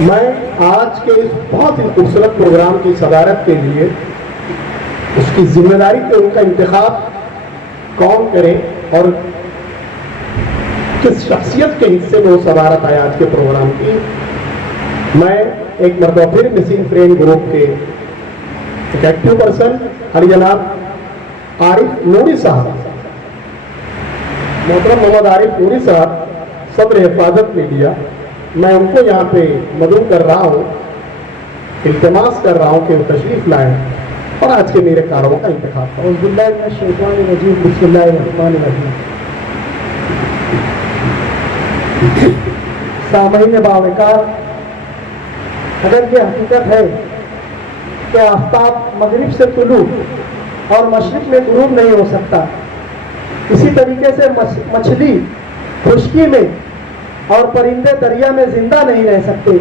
میں آج کے اس بہت ہی خوبصورت پروگرام کی صدارت کے لیے اس کی ذمہ داری پہ ان کا انتخاب کون کرے اور کس شخصیت کے حصے میں وہ صدارت آیا آج کے پروگرام کی، میں ایک مرتبہ پھر مسنگ فرینڈ گروپ کے ایک ایکٹیو پرسن علی جناب عارف نوری صاحب، محترم محمد عارف نوری صاحب صدر حفاظت میڈیا، میں ان کو یہاں پہ مدعو کر رہا ہوں، التماس کر رہا ہوں کہ وہ تشریف لائیں اور آج کے میرے کاروں کا انتخاب کریں۔ اعوذ باللہ من الشیطان الرجیم، بسم اللہ الرحمن الرحیم۔ سامعین باوقار، اگر یہ حقیقت ہے کہ آفتاب مغرب سے طلوع اور مشرق میں غروب نہیں ہو سکتا، اسی طریقے سے مچھلی خشکی میں اور پرندے دریا میں زندہ نہیں رہ سکتے،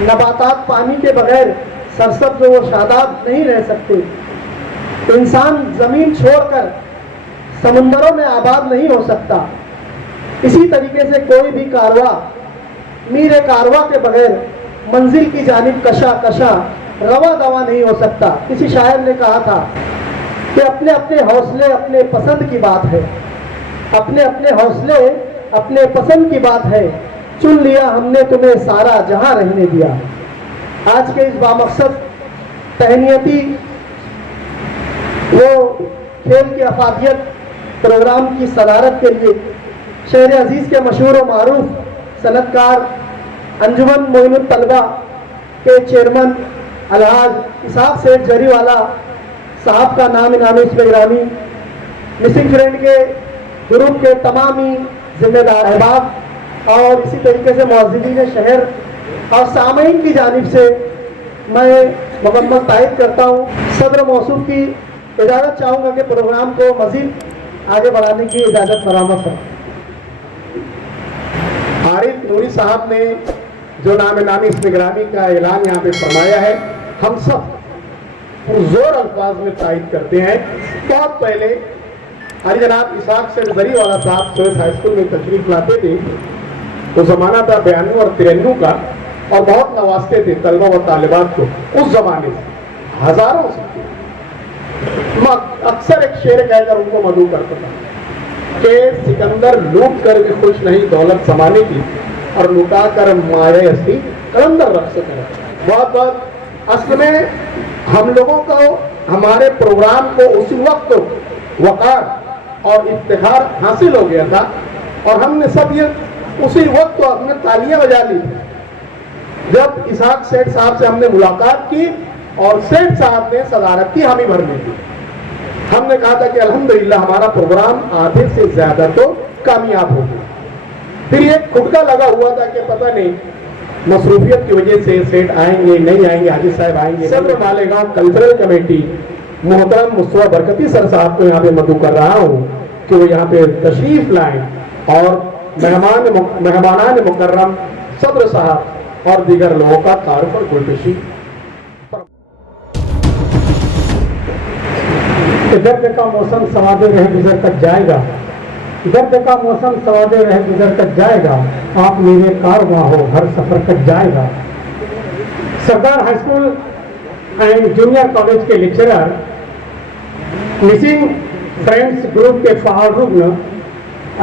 نباتات پانی کے بغیر سرسبز و شاداب نہیں رہ سکتے، انسان زمین چھوڑ کر سمندروں میں آباد نہیں ہو سکتا، اسی طریقے سے کوئی بھی کارواں میر کارواں کے بغیر منزل کی جانب کشا رواں دوا نہیں ہو سکتا۔ کسی شاعر نے کہا تھا کہ اپنے اپنے حوصلے اپنے پسند کی بات ہے، اپنے اپنے حوصلے اپنے پسند کی بات ہے، چن لیا ہم نے تمہیں سارا جہاں رہنے دیا۔ آج کے اس بامقصد تہنیتی وہ کھیل کی افادیت پروگرام کی صدارت کے لیے شہر عزیز کے مشہور و معروف صنعت کار انجمن معین الطلبہ کے چیئرمین الحاج اسحاق سیٹھ جری والا صاحب کا نام اس میں گرامی، مسنگ فرینڈ کے گروپ کے تمامی ذمہ دار احباب اور اسی طریقے سے معززین شہر اور سامعین کی جانب سے میں مکمل تائید کرتا ہوں۔ صدر موصوف کی اجازت چاہوں گا کہ پروگرام کو مزید آگے بڑھانے کی اجازت فراہم ہے۔ عارف نوری صاحب نے جو نام نامی اس نگرانی کا اعلان یہاں پہ فرمایا ہے، ہم سب زور الفاظ میں تائید کرتے ہیں۔ بہت پہلے علی جناب اسحاق سیٹھ جری والا صاحب سویس ہائی اسکول میں تشریف لاتے تھے، وہ زمانہ تھا 92 اور 93 کا، اور بہت نوازتے تھے طلبہ و طالبات کو۔ اس زمانے سے ہزاروں سے میں اکثر ایک شعر کہہ کر ان کو مدعو کرتا تھا کہ سکندر لوٹ کر بھی خوش نہیں دولت زمانے کی، اور لٹا کر مائے ہستی کلندر رقص کرے۔ بہت اصل میں ہم لوگوں کو ہمارے پروگرام کو اسی وقت وقار اور افتخار حاصل ہو گیا تھا، اور ہم نے سب یہ اسی وقت اپنے تالیاں بجا لی جب اسحاق سیٹھ صاحب سے ہم نے ملاقات کی اور سیٹھ صاحب نے صدارت کی حامی بھرنے کی۔ ہم نے کہا تھا کہ الحمدللہ ہمارا پروگرام آدھے سے زیادہ تو کامیاب ہو گیا۔ پھر یہ کھٹکا لگا ہوا تھا کہ پتہ نہیں مصروفیت کی وجہ سے سیٹھ آئیں گے نہیں آئیں گے، حاجی صاحب آئیں گے۔ صدر مالیگاؤں کلچرل کمیٹی محترم مصطفیٰ برکتی سر صاحب کو یہاں پہ مدعو کر رہا ہوں کہ وہ یہاں پہ تشریف لائیں اور مہمانان مکرم صدر صاحب اور دیگر لوگوں کا تعارف اور گلکشی۔ درد کا موسم سوادے رہ گزر تک جائے گا، درد کا موسم سوادے رہ گزر تک جائے گا، آپ میرے کارواں ہو ہر سفر تک جائے گا۔ سردار high school and junior college کے لیکچرر، مسنگ فرینڈز گروپ کے فعال رکن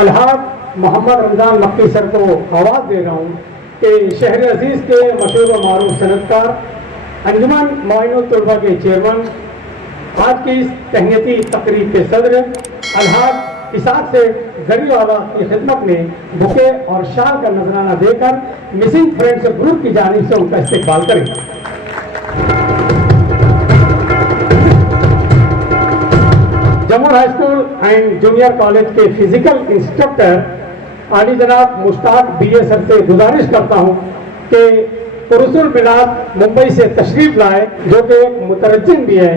الحاج محمد رمضان مکی سر کو آواز دے رہا ہوں کہ شہر عزیز کے مشہور و معروف صنعت کار انجمن معین الطلبہ کے چیئرمین، آج کی اس تہنیتی تقریب کے صدر الحاج اسحاق سیٹھ جری والا کی خدمت میں بکے اور شال کا نذرانہ دے کر مسنگ فرینڈز گروپ کی جانب سے ان کا استقبال کریں۔ جمہور high school and junior college کے فزیکل انسٹرکٹر علی جناب مشتاق بی اے سر سے گزارش کرتا ہوں کہ پرسول بلاد ممبئی سے تشریف لائے، جو کہ مترجم بھی ہے،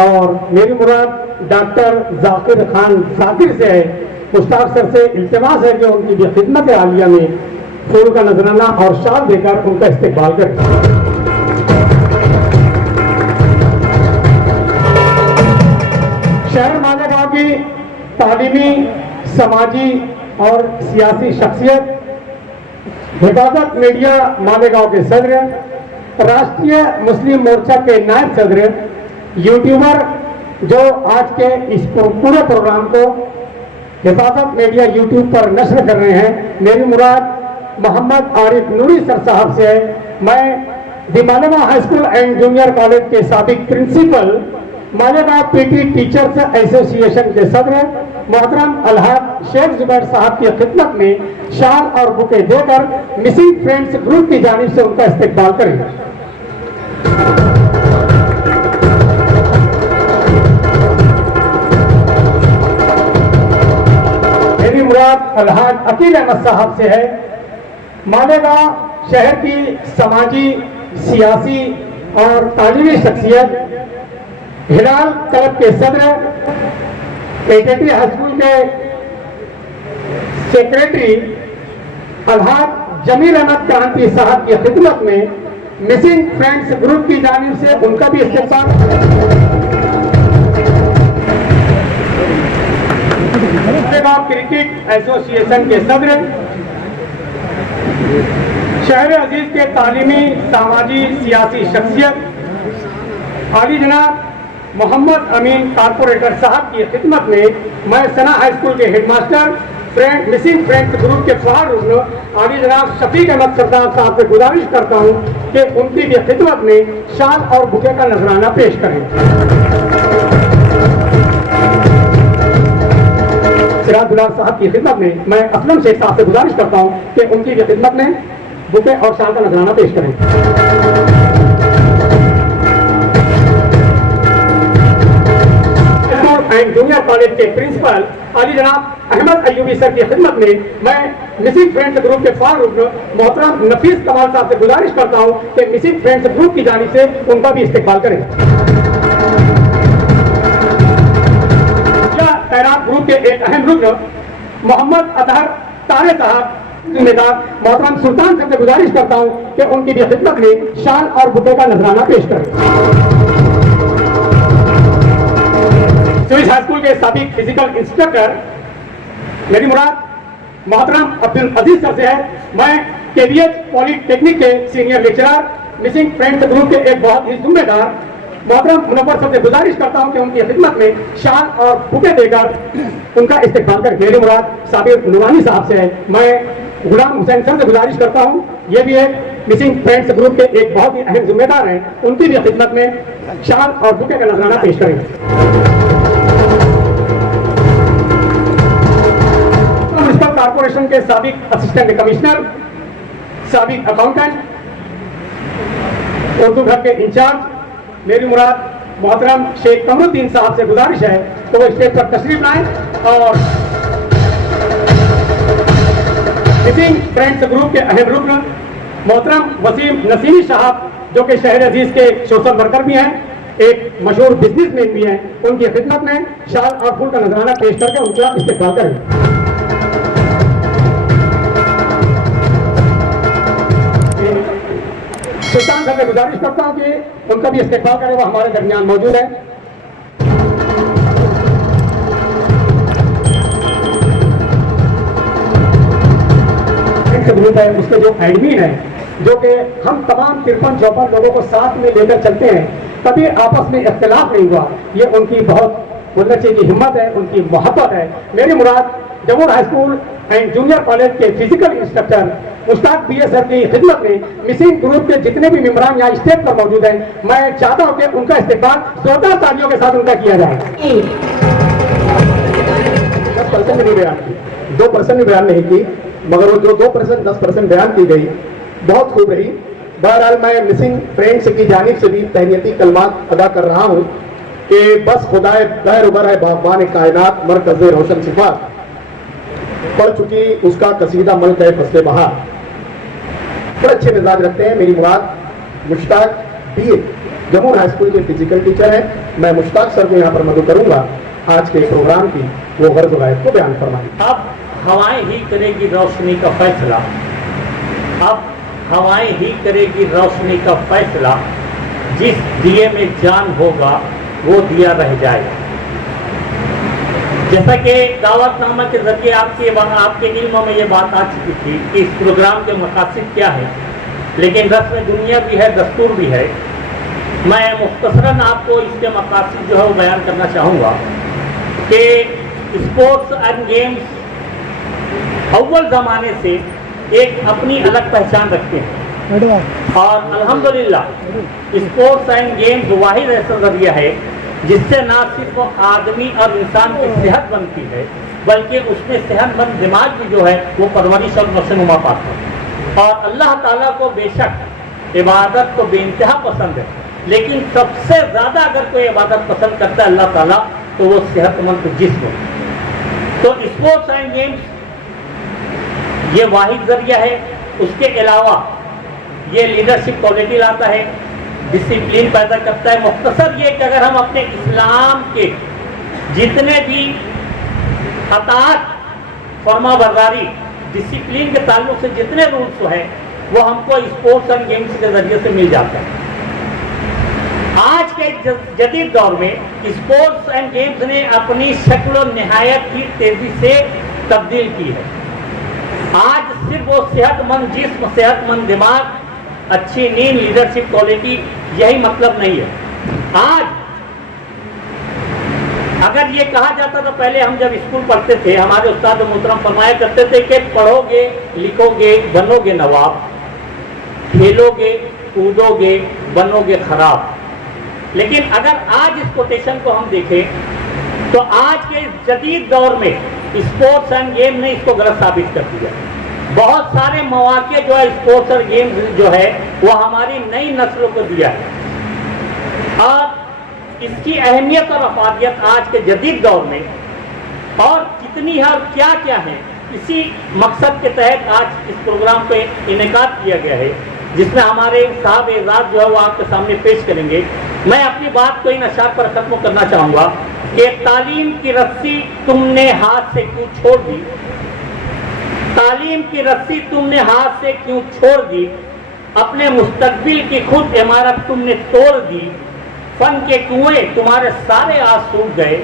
اور میری مراد ڈاکٹر ذاکر خان ذاکر سے ہے۔ مشتاق سر سے التماس ہے کہ ان کی بھی خدمت عالیہ میں پھول کا نذرانہ اور شال دے کر ان کا استقبال کریں۔ شہر مالیگاؤں کی تعلیمی، سماجی اور سیاسی شخصیت हिफाजत मीडिया मालेगांव के सदर, राष्ट्रीय मुस्लिम मोर्चा के नायब सदर, यूट्यूबर जो आज के इस पूरे प्रोग्राम को हिफाजत मीडिया यूट्यूब पर नश्र कर रहे हैं, मेरी मुराद मोहम्मद आरिफ नूरी सर साहब से है। मैं the Malegaon high school and junior college के साबिक principal, Malegaon PT teachers association के सदर मोहतरम अलहाज शेख जुबैर साहब की खिदमत में शाल और बुके देकर मिसिंग फ्रेंड्स ग्रुप की जानिब से उनका इस्तकबाल करें। मेरी मुराद अलहाज अकील अहमद साहब से है। मालेगांव शहर की समाजी, सियासी और तालीमी शख्सियत, हिलाल क्लब के सदर, एकेटी हाई स्कूल के सेक्रेटरी अलहाज जमील अहमद क्रांति साहब की खिदमत में मिसिंग फ्रेंड्स ग्रुप की जानिब से उनका भी इस्तेमाल। क्रिकेट एसोसिएशन के सदर, शहर अजीज के तालीमी, सामाजी, सियासी शख्सियत आली जनाब मोहम्मद अमीन कारपोरेटर साहब की खिदमत में मैं सना हाई स्कूल के हेडमास्टर मिसिंग फ्रेंड्स ग्रुप के फहार रुकन आली जनाब शफीक अहमद सरदार साहब से गुजारिश करता हूं कि उनकी भी खिदमत में शाल और बुके का नजराना पेश करें। सिराज दुलार साहब की खिदमत में मैं असलम शेख साहब से गुजारिश करता हूं कि उनकी भी खिदमत में बुके और शाल का नजराना पेश करें। एंड जूनियर कॉलेज के प्रिंसिपल आली जनाब अहमद अयूबी सर की खिदमत में मैं मिसिंग फ्रेंड्स ग्रुप के फहार रुकन मोहतरम नफीस कमाल साहब से गुजारिश करता हूं कि मिसिंग फ्रेंड्स ग्रुप की जानिब से उनका भी इस्तेमाल करें। तैराक ग्रुप के एक अहम रुकन मोहम्मद अतहर तारे साहब जिम्मेदार मोहतरम सुल्तान साहब से गुजारिश करता हूं कि उनकी भी खिदमत में शाल और बुके का नजराना पेश करें। स्विस हाई स्कूल के साबिक फिजिकल इंस्ट्रक्टर मेरी मुराद मोहतरम अब्दुल अजीज सर से है। मैं केवीएच पॉलिटेक्निक के senior lecturer, missing friends group के एक बहुत ही जिम्मेदार मोहतरम मुनव्वर सर से गुजारिश करता हूं कि उनकी खिदमत में शाल और बुके देकर उनका इस्तेमाल करें। मेरी मुराद साबिर नूरानी साहब से है। मैं गुलाम हुसैन सर से गुजारिश करता हूं, ये भी एक मिसिंग फ्रेंड्स ग्रुप के एक बहुत ही अहम जिम्मेदार हैं, उनकी भी खिदमत में शाल और बुके का नजराना पेश करें। कॉर्पोरेशन के साबिक असिस्टेंट कमिश्नर, साबिक अकाउंटेंट, उर्दू विभाग के इंचार्ज मेरी मुराद मोहतरम शेख कमरुद्दीन साहब से गुजारिश है तो वो स्टेज पर तशरीफ लाएं और मिसिंग फ्रेंड्स ग्रुप के अहम रुकन मोहतरम वसीम नसीमी साहब जो कि शहर अजीज के सोशल वर्कर भी हैं, एक मशहूर बिजनेसमैन भी हैं, उनकी खिदमत में शाल और फूल का नजराना पेश करके उनका इस्तेमाल करें। सुल्तान साहब से गुजारिश करता हूं कि उनका भी इस्तेमाल करें, वो हमारे दरमियान मौजूद है। ग्रुप है उसके जो एडमिन है, जो कि हम तमाम 53-54 लोगों को साथ में लेकर चलते हैं, कभी आपस में इख्तिलाफ नहीं हुआ। ये उनकी बहुत बोलना चाहिए कि हिम्मत है, उनकी मोहब्बत है। मेरी मुराद जमुर high school and junior college के physical instructor Mushtaq BA sir की खिदमत में मिसिंग ग्रुप के जितने भी मेंबरान यहाँ स्टेज पर मौजूद हैं, मैं चाहता हूँ कि उनका इस्तेमाल जोरदार तालियों के साथ उनका किया जाए। 10% नहीं बयान की, 2% भी बयान नहीं की, मगर वो जो 2% 10% बयान की गई बहुत खूब रही। बहरहाल मैं मिसिंग फ्रेंड्स की जानिब से भी तहनीती कलमात अदा कर रहा हूँ कि बस खुदाए गैर उबर है बागबान कायनात मरकज़ रोशन सिफात, पढ़ चुकी उसका कसीदा मल्क है फसले बहार। बड़े अच्छे मिजाज रखते हैं। मेरी मुराद मुश्ताक बीए जमुर हाई स्कूल के फिजिकल टीचर हैं। मैं मुश्ताक सर को यहाँ पर मदद करूंगा आज के प्रोग्राम की वो गर्ज गायब को बयान फरमाएं। अब हवाएं ही करेगी रोशनी का फैसला, अब हवाएं ही करेगी रोशनी का फैसला, जिस दिए में जान होगा वो दिया रह जाएगा। جیسا کہ دعوت نامہ کے ذریعے آپ کے علم میں یہ بات آ چکی تھی کہ اس پروگرام کے مقاصد کیا ہے، لیکن رسم دنیا بھی ہے، دستور بھی ہے۔ میں مختصراً آپ کو اس کے مقاصد جو ہے وہ بیان کرنا چاہوں گا کہ اسپورٹس اینڈ گیمز اول زمانے سے ایک اپنی الگ پہچان رکھتے ہیں، اور الحمدللہ اسپورٹس اینڈ گیمز واحد ایسا ذریعہ ہے جس سے نہ صرف آدمی اور انسان کی صحت بنتی ہے بلکہ اس میں صحت مند دماغ بھی جو ہے وہ پرورش اور نشوونما پاتا ہے۔ اور اللہ تعالیٰ کو بے شک عبادت تو بے انتہا پسند ہے، لیکن سب سے زیادہ اگر کوئی عبادت پسند کرتا ہے اللہ تعالیٰ تو وہ صحت مند جسم۔ تو اسپورٹس اینڈ گیمز یہ واحد ذریعہ ہے۔ اس کے علاوہ یہ لیڈرشپ کوالٹی لاتا ہے، ڈسپلین پیدا کرتا ہے۔ مختصر یہ کہ اگر ہم اپنے اسلام کے جتنے بھی اطاعت، فرما برداری، ڈسپلین کے تعلق سے جتنے رولس ہیں وہ ہم کو اسپورٹس اینڈ گیمز کے ذریعے سے مل جاتا ہے۔ آج کے جدید دور میں اسپورٹس اینڈ گیمز نے اپنی شکل و نہایت کی تیزی سے تبدیل کی ہے۔ آج صرف وہ صحت مند جسم، صحت مند دماغ، اچھی نیند، لیڈرشپ کوالٹی یہی مطلب نہیں ہے۔ آج اگر یہ کہا جاتا تھا، پہلے ہم جب اسکول پڑھتے تھے ہمارے استاد محترم فرمایا کرتے تھے کہ پڑھو گے، لکھو گے، بنو گے نواب، کھیلو گے، کودو گے، بنو گے خراب۔ لیکن اگر آج اس کوٹیشن کو ہم دیکھیں تو آج کے جدید دور میں اسپورٹس اینڈ گیم نے اس کو غلط ثابت کر دیا۔ بہت سارے مواقع جو ہے اسپورٹس اور گیمز جو ہے وہ ہماری نئی نسلوں کو دیا ہے، اور اس کی اہمیت اور افادیت آج کے جدید دور میں اور کتنی ہے اور کیا کیا ہے، اسی مقصد کے تحت آج اس پروگرام پہ انعقاد کیا گیا ہے، جس میں ہمارے صاحب اعزاز جو ہے وہ آپ کے سامنے پیش کریں گے۔ میں اپنی بات کو ان اشعار پر ختم کرنا چاہوں گا کہ تعلیم کی رسی تم نے ہاتھ سے کیوں چھوڑ دی، تعلیم کی رسی تم نے ہاتھ سے کیوں چھوڑ دی، اپنے مستقبل کی خود عمارت تم نے توڑ دی، فن کے کنویں تمہارے سارے آج سوکھ گئے،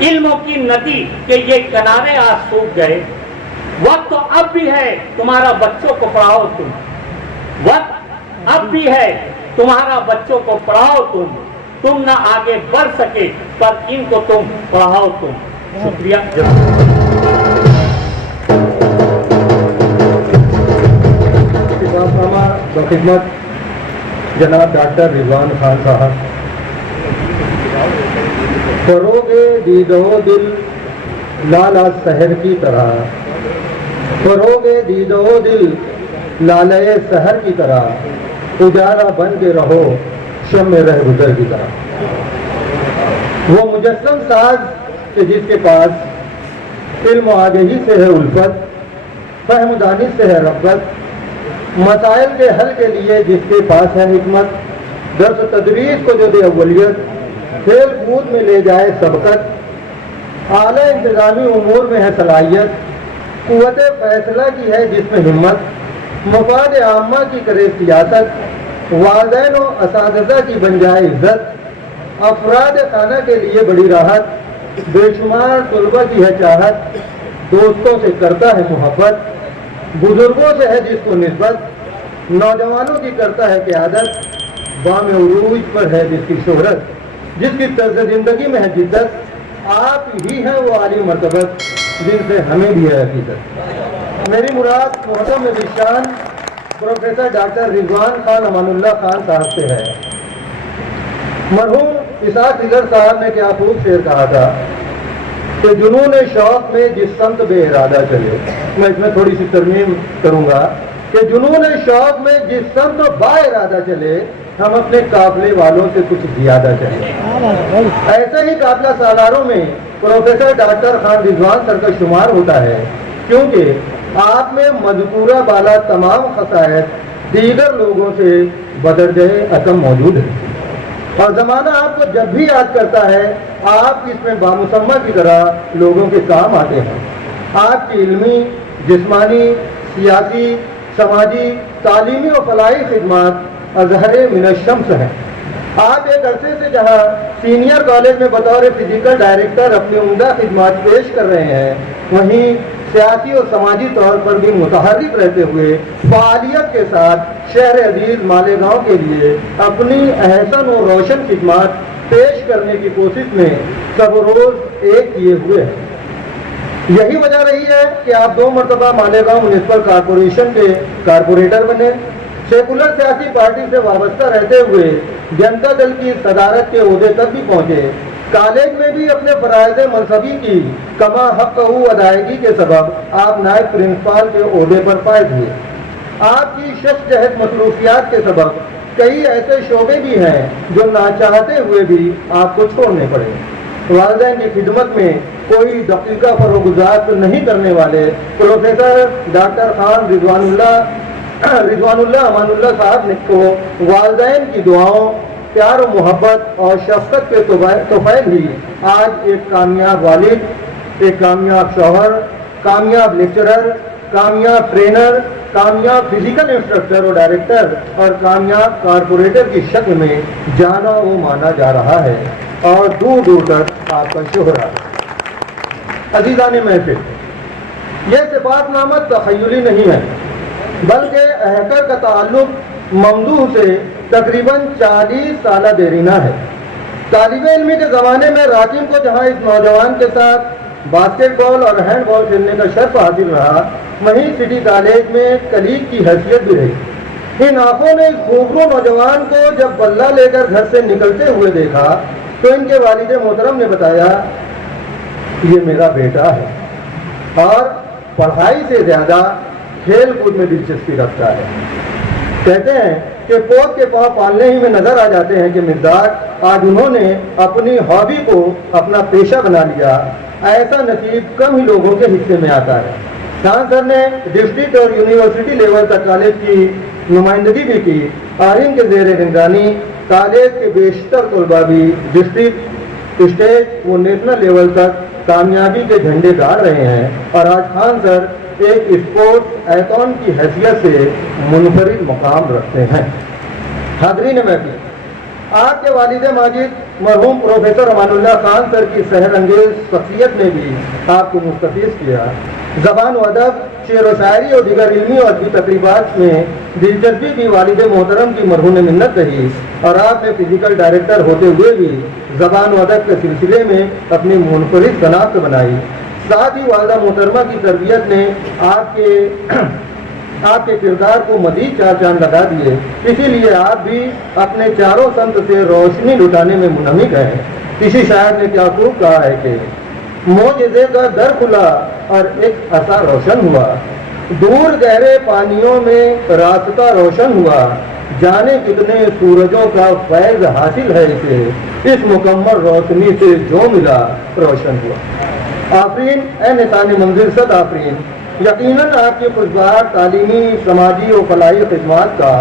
علموں کی ندی کے یہ کنارے آج سوکھ گئے، وقت تو اب بھی ہے تمہارا بچوں کو پڑھاؤ تم، وقت اب بھی ہے تمہارا بچوں کو پڑھاؤ تم نہ آگے بڑھ سکے پر ان کو تم پڑھاؤ تم۔ شکریہ۔ خدمت جناب ڈاکٹر رضوان خان صاحب، فروغ دید و دل لالا سحر کی طرح، فروغ دید و دل لالے سحر کی طرح، اجالا بن کے رہو شمع رہ گزر کی طرح۔ وہ مجسم ساز کہ جس کے پاس علم و آگہی سے ہے الفت، فہم دانش سے ہے رغبت، مسائل کے حل کے لیے جس کے پاس ہے حکمت، درس و تدریس کو جو دے اولیت، کھیل کود میں لے جائے سبقت، اعلی انتظامی امور میں ہے صلاحیت، قوت فیصلہ کی ہے جس میں ہمت، مفاد عامہ کی کرے سیاست، والدین و اساتذہ کی بن جائے عزت، افراد خانہ کے لیے بڑی راحت، بے شمار طلبہ کی ہے چاہت، دوستوں سے کرتا ہے محبت، بزرگوں سے ہے جس کو نسبت، نوجوانوں کی کرتا ہے قیادت، بام عروج پر ہے جس کی شہرت، جس کی طرز زندگی میں ہے جدت، آپ ہی ہیں وہ عالی مرتبت جن سے ہمیں بھی ہے حقیقت۔ میری مراد محترم نبیشان پروفیسر ڈاکٹر رضوان خان امان اللہ خان صاحب سے ہے۔ مرحوم اسحاق دیگر صاحب نے کیا خوب شعر کہا تھا کہ جنون شوق میں جس سمت بے ارادہ چلے، میں اس میں تھوڑی سی ترمیم کروں گا کہ جنون شوق میں جس سمت با ارادہ چلے، ہم اپنے قافلے والوں سے کچھ زیادہ چلے۔ ایسے ہی قافلہ سالاروں میں پروفیسر ڈاکٹر خان رضوان سر کا شمار ہوتا ہے، کیونکہ آپ میں مذکورہ بالا تمام خصائص دیگر لوگوں سے بدرجہ عدم موجود ہے، اور زمانہ آپ کو جب بھی یاد کرتا ہے آپ اس میں بامسمہ کی طرح لوگوں کے کام آتے ہیں۔ آپ کی علمی، جسمانی، سیاسی، سماجی، تعلیمی و فلاحی خدمات اظہر من الشمس ہیں۔ آپ ایک عرصے سے جہاں سینئر کالج میں بطور فزیکل ڈائریکٹر اپنی عمدہ خدمات پیش کر رہے ہیں، وہیں سیاسی اور سماجی طور پر بھی متحرک رہتے ہوئے فعالیت کے ساتھ شہر عزیز مالیگاؤں کے لیے اپنی احسن و روشن خدمات پیش کرنے کی کوشش میں سب روز ایک کیے ہوئے ہیں۔ یہی وجہ رہی ہے کہ آپ 2 مرتبہ مالیگاؤں میونسپل کارپوریشن کے کارپوریٹر بنے، سیکولر سیاسی پارٹی سے وابستہ رہتے ہوئے جنتا دل کی صدارت کے عہدے تک بھی پہنچے۔ کالج میں بھی اپنے فرائض منصبی کی کما حق ادائیگی کے سبب آپ نائب پرنسپال کے عہدے پر فائز ہوئے۔ آپ کی ششجہت مصروفیات کے سبب کئی ایسے شعبے بھی ہیں جو نہ چاہتے ہوئے بھی آپ کو چھوڑنے پڑے۔ والدین کی خدمت میں کوئی دقیقہ فروگزار نہیں کرنے والے پروفیسر ڈاکٹر خان رضوان اللہ امان اللہ صاحب نے کو والدین کی دعاؤں، پیار و محبت اور شفقت کے توفیل ہی آج ایک کامیاب والد، ایک کامیاب شوہر، کامیاب لیکچرر، کامیاب ٹرینر، کامیاب فزیکل انسٹرکٹر اور ڈائریکٹر اور کامیاب کارپوریٹر کی شکل میں جانا و مانا جا رہا ہے، اور دور دور تک آپ کا شہرہ۔ عزیزان محفل، یہ صفات نامہ تخیلی نہیں ہے، بلکہ احکر کا تعلق ممدوح سے تقریباً 40 سالہ دیرینہ ہے۔ طالب علمی کے زمانے میں راکم کو جہاں اس نوجوان کے ساتھ باسکٹ بال اور ہینڈ بال کھیلنے کا شرف حاصل رہا، وہیں سٹی کالج میں کلیگ کی حیثیت بھی رہی۔ ان آنکھوں نے اس خوبرو نوجوان کو جب بلہ لے کر گھر سے نکلتے ہوئے دیکھا تو ان کے والد محترم نے بتایا، یہ میرا بیٹا ہے اور پڑھائی سے زیادہ کھیل کود میں دلچسپی رکھتا ہے۔ کہتے ہیں کہ پوت کے پاؤں پالنے ہی میں نظر آ جاتے ہیں کہ مرداد آج انہوں نے اپنی ہابی کو اپنا پیشہ بنا لیا۔ ایسا نصیب کم ہی لوگوں کے حصے میں آتا ہے۔ خان سر نے ڈسٹرکٹ اور یونیورسٹی لیول تک کالج کی نمائندگی بھی کی اور ان کے زیر نگرانی کالج کے بیشتر طلباء بھی ڈسٹرکٹ، اسٹیٹ و نیشنل لیول تک کامیابی کے جھنڈے گاڑ رہے ہیں، اور آج خان سر ایک اسپورٹس ایکون کی حیثیت سے منفرد مقام رکھتے ہیں۔ حاضرین محفل، آپ کے والد ماجد مرحوم پروفیسر امان اللہ خان سر کی سحر انگیز شخصیت نے بھی آپ کو مستفیض کیا۔ زبان و ادب، شعر و شاعری اور دیگر علمی اور ادبی تقریبات میں دلچسپی بھی والد محترم کی مرہون منت رہی، اور آپ نے فزیکل ڈائریکٹر ہوتے ہوئے بھی زبان و ادب کے سلسلے میں اپنی منفرد شناخت بنائی۔ ساتھ ہی والدہ محترمہ کی تربیت نے آپ کے کردار کو مزید 4 چاند لگا دیے، اسی لیے آپ بھی اپنے چاروں سمت سے روشنی لٹانے میں منہمک ہیں۔ کسی شاعر نے کیا خوب کہا ہے کہ معجزے کا در کھلا اور ایک عصا روشن ہوا، دور گہرے پانیوں میں راستہ روشن ہوا، جانے کتنے سورجوں کا فیض حاصل ہے اسے، اس مکمل روشنی سے جو ملا روشن ہوا۔ آفرین اے نشان منزل، صد آفرین۔ یقیناً آپ کی خوشگوار تعلیمی، سماجی و فلاحی خدمات کا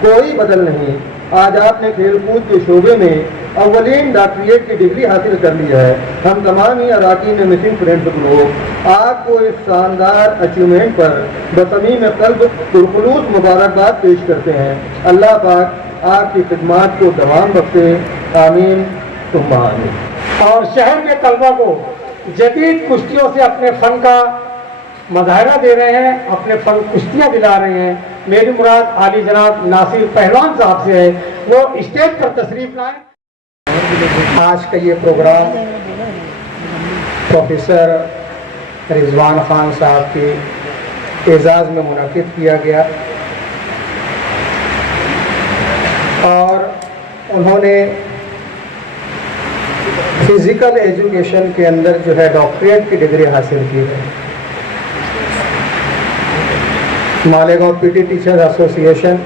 کوئی بدل نہیں۔ آج آپ نے کھیل کود کے شعبے میں اولین ڈاکٹریٹ کی ڈگری حاصل کر لی ہے۔ ہم تمام ہی اراکین مسنگ فرینڈز لوگ آپ کو اس شاندار اچیومنٹ پر بصمیم قلب پرخلوص مبارکباد پیش کرتے ہیں۔ اللہ پاک آپ کی خدمات کو دوام بخشے، آمین ثم آمین۔ اور شہر کے طلبہ کو جدید کشتیوں سے اپنے فن کا مظاہرہ دے رہے ہیں، اپنے فن کشتیاں دلا رہے ہیں۔ میری مراد عالی جناب ناصر پہلوان صاحب سے ہے، وہ اسٹیج پر تشریف لائیں۔ آج کا یہ پروگرام پروفیسر رضوان خان صاحب کے اعزاز میں منعقد کیا گیا، اور انہوں نے فزیکل ایجوکیشن کے اندر جو ہے ڈاکٹریٹ کی ڈگری حاصل کی ہے۔ مالیگاؤں پی ٹی ٹیچرز ایسوسی ایشن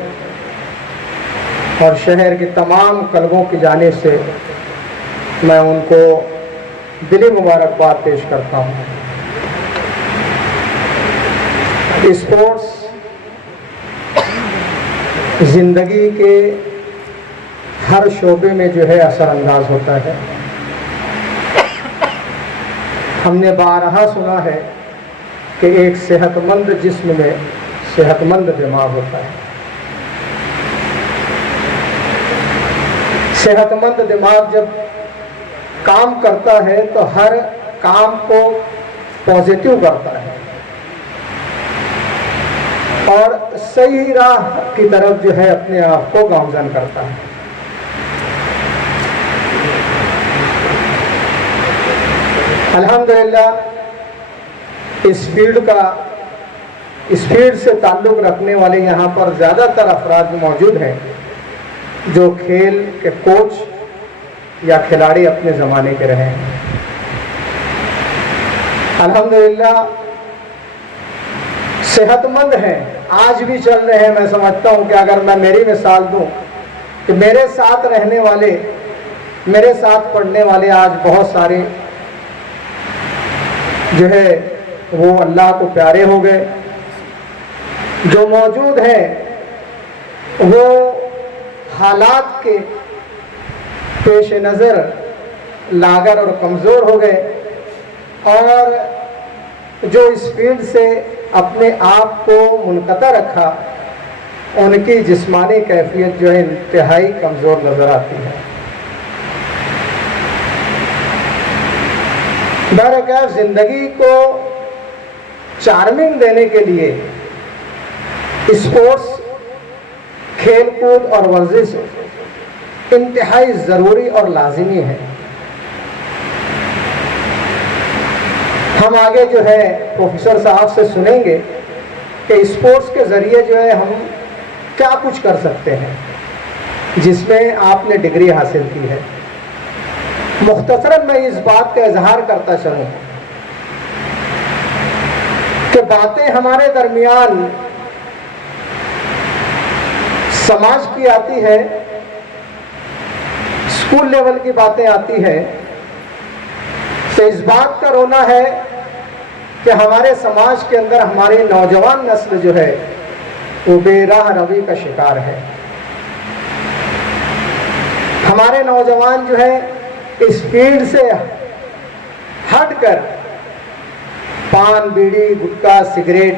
اور شہر کے تمام کلبوں کی جانب سے میں ان کو دلی مبارکباد پیش کرتا ہوں۔ اسپورٹس زندگی کے ہر شعبے میں جو ہے اثر انداز ہوتا ہے۔ ہم نے بارہا سنا ہے کہ ایک صحت مند جسم میں صحت مند دماغ ہوتا ہے۔ صحت مند دماغ جب کام کرتا ہے تو ہر کام کو پازیٹیو کرتا ہے اور صحیح راہ کی طرف جو ہے اپنے آپ کو گامزن کرتا ہے. الحمدللہ اس فیلڈ سے تعلق رکھنے والے یہاں پر زیادہ تر افراد موجود ہیں جو کھیل کے کوچ یا کھلاڑی اپنے زمانے کے رہے ہیں. الحمدللہ صحت مند ہیں, آج بھی چل رہے ہیں. میں سمجھتا ہوں کہ اگر میں میری مثال دوں کہ میرے ساتھ رہنے والے, میرے ساتھ پڑھنے والے آج بہت سارے جو ہے وہ اللہ کو پیارے ہو گئے. جو موجود ہیں وہ حالات کے پیش نظر لاغر اور کمزور ہو گئے, اور جو اس فیلڈ سے اپنے آپ کو منقطع رکھا ان کی جسمانی کیفیت جو ہے انتہائی کمزور نظر آتی ہے. بہرکیف زندگی کو چارمنگ دینے کے لیے اسپورٹس, کھیل کود اور ورزش انتہائی ضروری اور لازمی ہے. ہم آگے جو ہے پروفیسر صاحب سے سنیں گے کہ اسپورٹس کے ذریعے جو ہے ہم کیا کچھ کر سکتے ہیں جس میں آپ نے ڈگری حاصل کی ہے. مختصراً میں اس بات کا اظہار کرتا چلوں کہ باتیں ہمارے درمیان سماج کی آتی ہے, اسکول لیول کی باتیں آتی ہے, تو اس بات کا رونا ہے کہ ہمارے سماج کے اندر ہماری نوجوان نسل جو ہے وہ بے راہ روی کا شکار ہے. ہمارے نوجوان جو ہے اس فیلڈ سے ہٹ کر پان, بیڑی, گٹکا, سگریٹ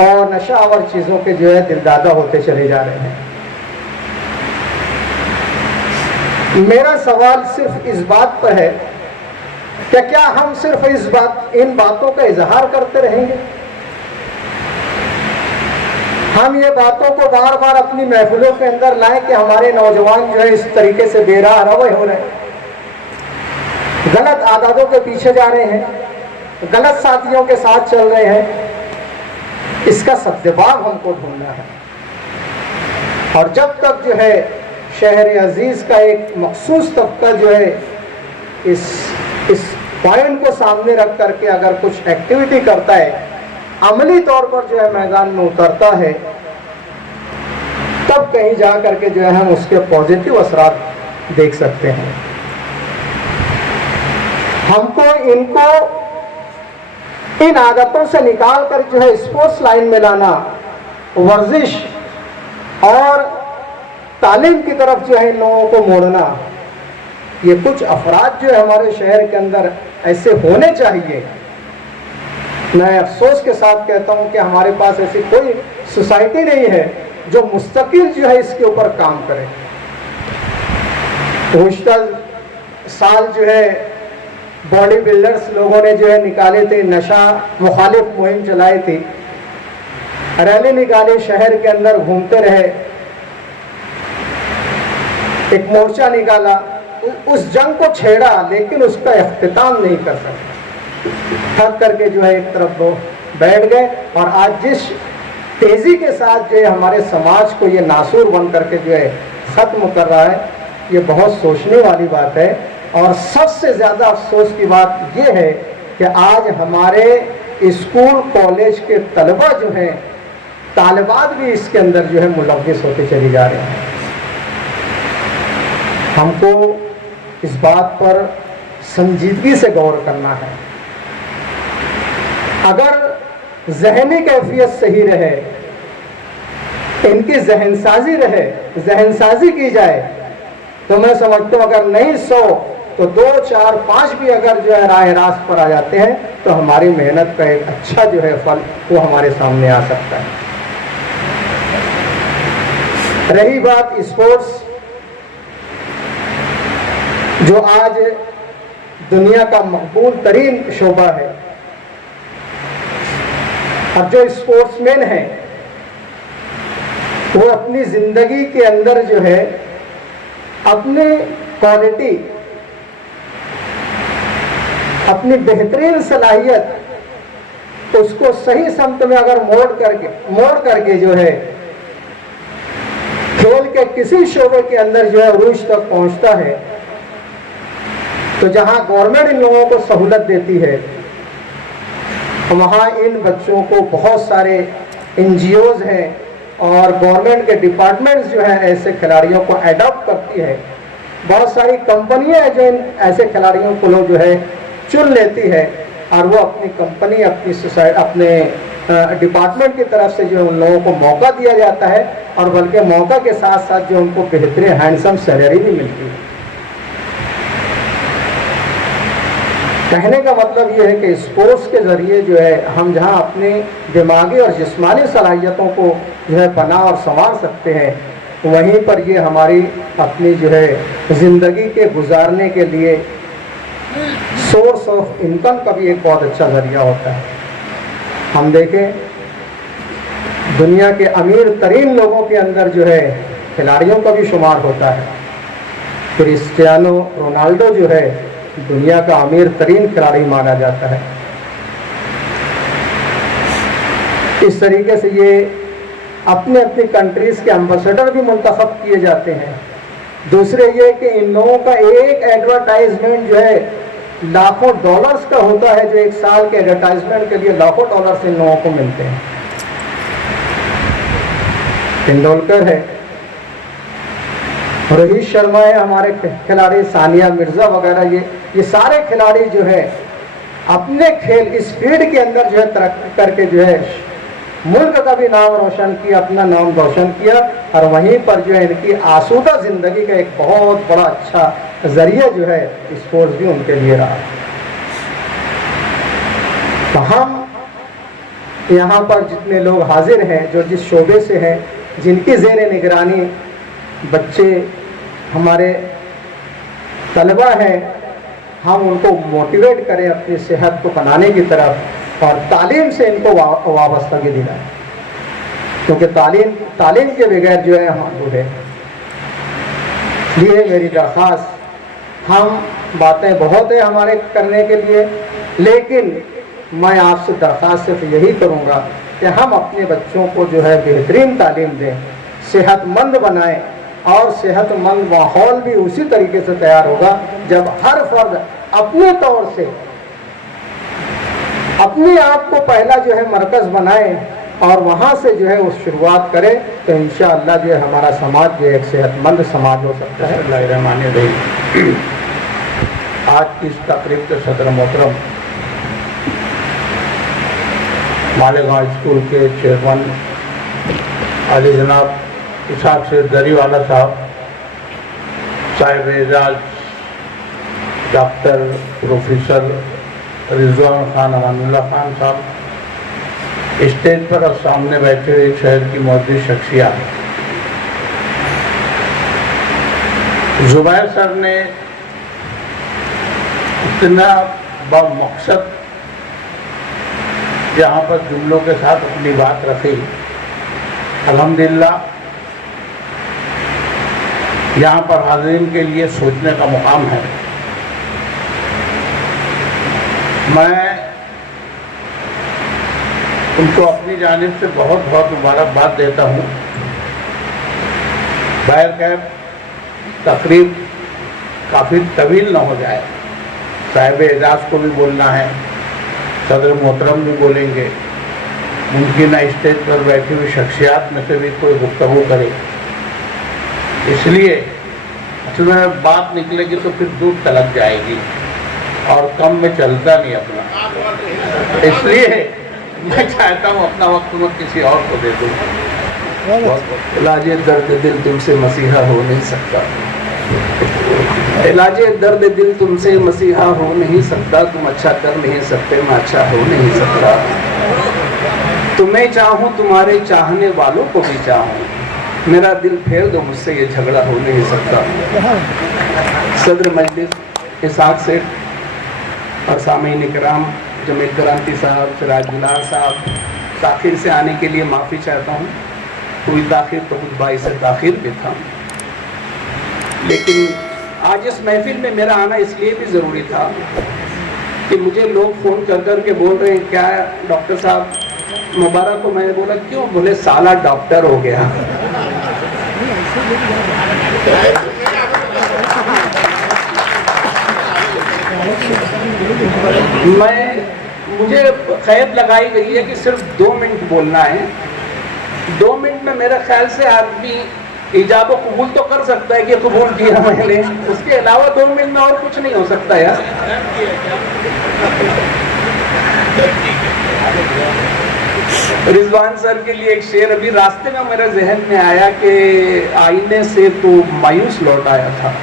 اور نشہ آور چیزوں کے جو ہے دلدادہ ہوتے چلے جا رہے ہیں. میرا سوال صرف اس بات پر ہے کہ کیا ہم صرف ان باتوں کا اظہار کرتے رہیں گے؟ ہم یہ باتوں کو بار بار اپنی محفلوں کے اندر لائیں کہ ہمارے نوجوان جو ہے اس طریقے سے بے راہ روی ہو رہے ہیں, غلط عاداتوں کے پیچھے جا رہے ہیں, غلط ساتھیوں کے ساتھ چل رہے ہیں. اس کا سدباب ہم کو ڈھونڈنا ہے. اور جب تک جو ہے شہر عزیز کا ایک مخصوص طبقہ جو ہے اس پوائنٹ کو سامنے رکھ کر کے اگر کچھ ایکٹیویٹی کرتا ہے, عملی طور پر جو ہے میدان میں اترتا ہے, تب کہیں جا کر کے جو ہے ہم اس کے پازیٹیو اثرات دیکھ سکتے ہیں. ہم کو ان عادتوں سے نکال کر جو ہے اسپورٹس لائن میں لانا, ورزش اور تعلیم کی طرف جو ہے ان لوگوں کو موڑنا, یہ کچھ افراد جو ہے ہمارے شہر کے اندر ایسے ہونے چاہیے. میں افسوس کے ساتھ کہتا ہوں کہ ہمارے پاس ایسی کوئی سوسائٹی نہیں ہے جو مستقل جو ہے اس کے اوپر کام کرے. گزشتہ سال جو ہے باڈی بلڈرز لوگوں نے جو ہے نکالے تھے, نشہ مخالف مہم چلائی تھی, ریلی نکالی, شہر کے اندر گھومتے رہے, ایک مورچہ نکالا, اس جنگ کو چھیڑا لیکن اس کا اختتام نہیں کر سکے. تھک کر کے جو ہے ایک طرف وہ بیٹھ گئے. اور آج جس تیزی کے ساتھ جو ہے ہمارے سماج کو یہ ناسور بن کر کے جو ہے ختم کر رہا ہے, یہ بہت سوچنے والی بات ہے. اور سب سے زیادہ افسوس کی بات یہ ہے کہ آج ہمارے اسکول کالج کے طلبہ جو ہیں, طالبات بھی اس کے اندر جو ہے ملوث ہوتے چلی جا رہے ہیں. ہم کو اس بات پر سنجیدگی سے غور کرنا ہے. اگر ذہنی کیفیت صحیح رہے, ان کی ذہن سازی کی جائے, تو میں سمجھتا ہوں اگر نہیں 100 تو 2, 4, 5 بھی اگر جو ہے راہ راست پر آ جاتے ہیں تو ہماری محنت کا ایک اچھا جو ہے پھل وہ ہمارے سامنے آ سکتا ہے. رہی بات اسپورٹس جو آج دنیا کا مقبول ترین شعبہ ہے، اور جو اسپورٹس مین ہیں وہ اپنی زندگی کے اندر جو ہے اپنی کوالٹی، اپنی بہترین صلاحیت اس کو صحیح سمت میں اگر موڑ کر کے جو ہے کھیل کے کسی شعبے کے اندر جو ہے عروج تک پہنچتا ہے، تو جہاں گورنمنٹ ان لوگوں کو سہولت دیتی ہے وہاں ان بچوں کو بہت سارے این جی اوز ہیں اور گورنمنٹ کے ڈپارٹمنٹس جو ہیں ایسے کھلاڑیوں کو ایڈاپٹ کرتی ہے. بہت ساری کمپنیاں ہیں جو ان ایسے کھلاڑیوں کو لوگ جو ہے چن لیتی ہے، اور وہ اپنی کمپنی، اپنی سوسائٹی، اپنے ڈپارٹمنٹ کی طرف سے جو ان لوگوں کو موقع دیا جاتا ہے، اور بلکہ موقع کے ساتھ ساتھ جو ان کو بہترین ہینڈسم سیلری بھی ملتی ہے. کہنے کا مطلب یہ ہے کہ اسپورٹس کے ذریعے جو ہے ہم جہاں اپنی دماغی اور جسمانی صلاحیتوں کو جو ہے بنا اور سنوار سکتے ہیں، وہیں پر یہ ہماری اپنی جو ہے زندگی کے گزارنے کے لیے سورس آف انکم کا بھی ایک بہت اچھا ذریعہ ہوتا ہے. ہم دیکھیں دنیا کے امیر ترین لوگوں کے اندر جو ہے کھلاڑیوں کا بھی شمار ہوتا ہے. کرسٹیانو رونالڈو جو ہے دنیا کا امیر ترین کھلاڑی مانا جاتا ہے. اس طریقے سے یہ اپنے اپنی کنٹریز کے امبیسڈر بھی منتخب کیے جاتے ہیں. دوسرے یہ کہ ان لوگوں کا ایک ایڈورٹائزمنٹ جو ہے لاکھوں ڈالرز کا ہوتا ہے، جو ایک سال کے ایڈورٹائزمنٹ کے لیے لاکھوں ڈالرز ان لوگوں کو ملتے ہیں. تندولکر ہے، روہت شرما ہے، ہمارے کھلاڑی ثانیہ مرزا وغیرہ، یہ سارے کھلاڑی جو ہے اپنے کھیل اس فیلڈ کے اندر جو ہے ترقی کر کے جو ہے ملک کا بھی نام روشن کیا، اپنا نام روشن کیا، اور وہیں پر جو ہے ان کی آسودہ زندگی کا ایک بہت بڑا اچھا ذریعہ جو ہے اسپورٹس بھی ان کے لیے رہا. تو ہم یہاں پر جتنے لوگ حاضر ہیں جو جس شعبے سے ہیں، جن کی زیر نگرانی بچے ہمارے طلبہ ہیں، ہم ان کو موٹیویٹ کریں اپنی صحت کو بنانے کی طرف، اور تعلیم سے ان کو وابستگی دلائیں، کیونکہ تعلیم کے بغیر جو ہے ہم ادھورے ہیں. یہ میری درخواست، ہم باتیں بہت ہیں ہمارے کرنے کے لیے، لیکن میں آپ سے درخواست صرف یہی کروں گا کہ ہم اپنے بچوں کو جو ہے بہترین تعلیم دیں، صحت مند بنائیں، اور صحت مند ماحول بھی اسی طریقے سے تیار ہوگا جب ہر فرد اپنے طور سے اپنے آپ کو پہلا جو ہے مرکز بنائے اور وہاں سے جو ہے وہ شروعات کرے، تو انشاءاللہ جو ہے ہمارا سماج جو ایک صحت مند سماج ہو سکتا ہے. اللہ الرحمن الرحیم. آج کی اس تقریب کے صدر محترم مالیگاؤں اسکول کے چیئرمین عالی جناب اسحاق شیخ دری والا صاحب، صاحب اعزاز ڈاکٹر پروفیسر رضوان خان امان اللہ خان صاحب، اسٹیج پر اور سامنے بیٹھے ہوئے شہر کی معزز شخصیات، زبیر سر نے اتنا بمقصد یہاں پر جملوں کے ساتھ اپنی بات رکھی. الحمدللہ یہاں پر حاضرین کے لیے سوچنے کا مقام ہے. میں ان کو اپنی جانب سے بہت بہت مبارکباد دیتا ہوں. بہرکیف تقریب کافی طویل نہ ہو جائے، صاحب اعزاز کو بھی بولنا ہے، صدر محترم بھی بولیں گے، ممکن ہے اسٹیج پر بیٹھی ہوئی شخصیات میں سے بھی کوئی گفتگو کرے. اس لیے اصل میں بات نکلے گی تو پھر دور تلک جائے گی اور کم میں چلتا نہیں اپنا. اس لیے میں چاہتا ہوں اپنا وقت میں کسی اور کو دے دوں. علاج درد دل تم سے مسیحا ہو نہیں سکتا، علاج درد دل تم سے مسیحا ہو نہیں سکتا، تم اچھا کر نہیں سکتے، میں اچھا ہو نہیں سکتا. تمہیں چاہوں، تمہارے چاہنے والوں کو بھی چاہوں، मेरा दिल फेर दो, मुझसे ये झगड़ा हो नहीं सकता। सदर मजलिस इसाक सेठ और सामीन इकराम, जमील क्रांति साहब, सिराज गुलार साहब, ताखिर से आने के लिए माफ़ी चाहता हूँ। कोई ताखिर तो कुछ बाइस ताखिर भी था, लेकिन आज इस महफिल में मेरा आना इसलिए भी ज़रूरी था कि मुझे लोग फ़ोन कर कर के बोल रहे हैं, क्या डॉक्टर साहब मुबारक को। मैंने बोला क्यों? बोले साला डॉक्टर हो गया। मुझे क़ैद लगाई गई है कि सिर्फ 2 मिनट बोलना है। 2 मिनट में मेरे ख्याल से आदमी इजाब कबूल तो कर सकता है कि कबूल किया मैंने, उसके अलावा 2 मिनट में और कुछ नहीं हो सकता यार। रिजवान सर के लिए एक शेर अभी रास्ते में मेरे जहन में आया कि आईने से तो मायूस लौट आया था,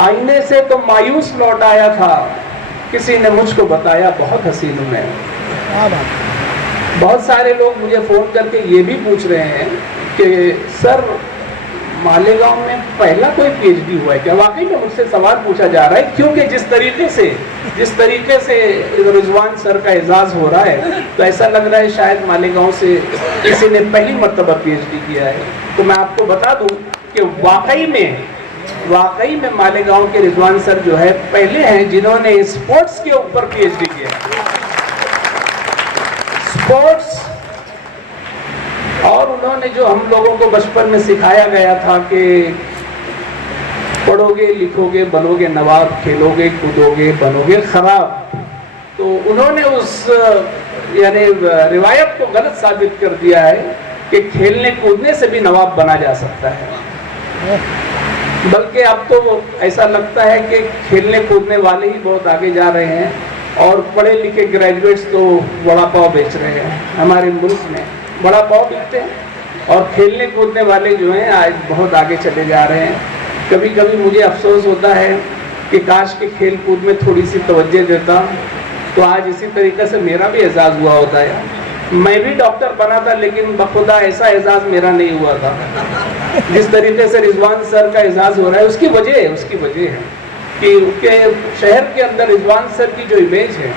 आईने से तो मायूस लौट आया था, किसी ने मुझको बताया बहुत हसीन मैं। बहुत सारे लोग मुझे फ़ोन करके ये भी पूछ रहे हैं कि सर मालेगांव में पहला कोई पीएचडी हुआ है क्या? वाकई में मुझसे सवाल पूछा जा रहा है, क्योंकि जिस तरीके से रिजवान सर का एजाज़ हो रहा है तो ऐसा लग रहा है शायद मालेगांव से किसी ने पहली मर्तबा पीएचडी किया है। तो मैं आपको बता दूं कि वाकई में मालेगांव के रिजवान सर जो है पहले हैं जिन्होंने स्पोर्ट्स के ऊपर पीएचडी किया। स्पोर्ट्स, और उन्होंने जो हम लोगों को बचपन में सिखाया गया था कि पढ़ोगे लिखोगे बनोगे नवाब, खेलोगे कूदोगे बनोगे खराब, तो उन्होंने उस यानी रिवायत को गलत साबित कर दिया है कि खेलने कूदने से भी नवाब बना जा सकता है। बल्कि अब तो ऐसा लगता है कि खेलने कूदने वाले ही बहुत आगे जा रहे हैं और पढ़े लिखे ग्रेजुएट्स तो वड़ा पाव बेच रहे हैं। हमारे मुल्क में वड़ा पाव बिकते हैं और खेलने कूदने वाले जो हैं आज बहुत आगे चले जा रहे हैं। कभी कभी मुझे अफसोस होता है कि काश के खेल कूद में थोड़ी सी तवज्जो देता तो आज इसी तरीके से मेरा भी एजाज़ हुआ होता है। मैं भी डॉक्टर बना था, लेकिन बखुदा ऐसा एजाज़ मेरा नहीं हुआ था जिस तरीके से रिजवान सर का एजाज़ हो रहा है। उसकी वजह है कि उनके शहर के अंदर रिजवान सर की जो इमेज है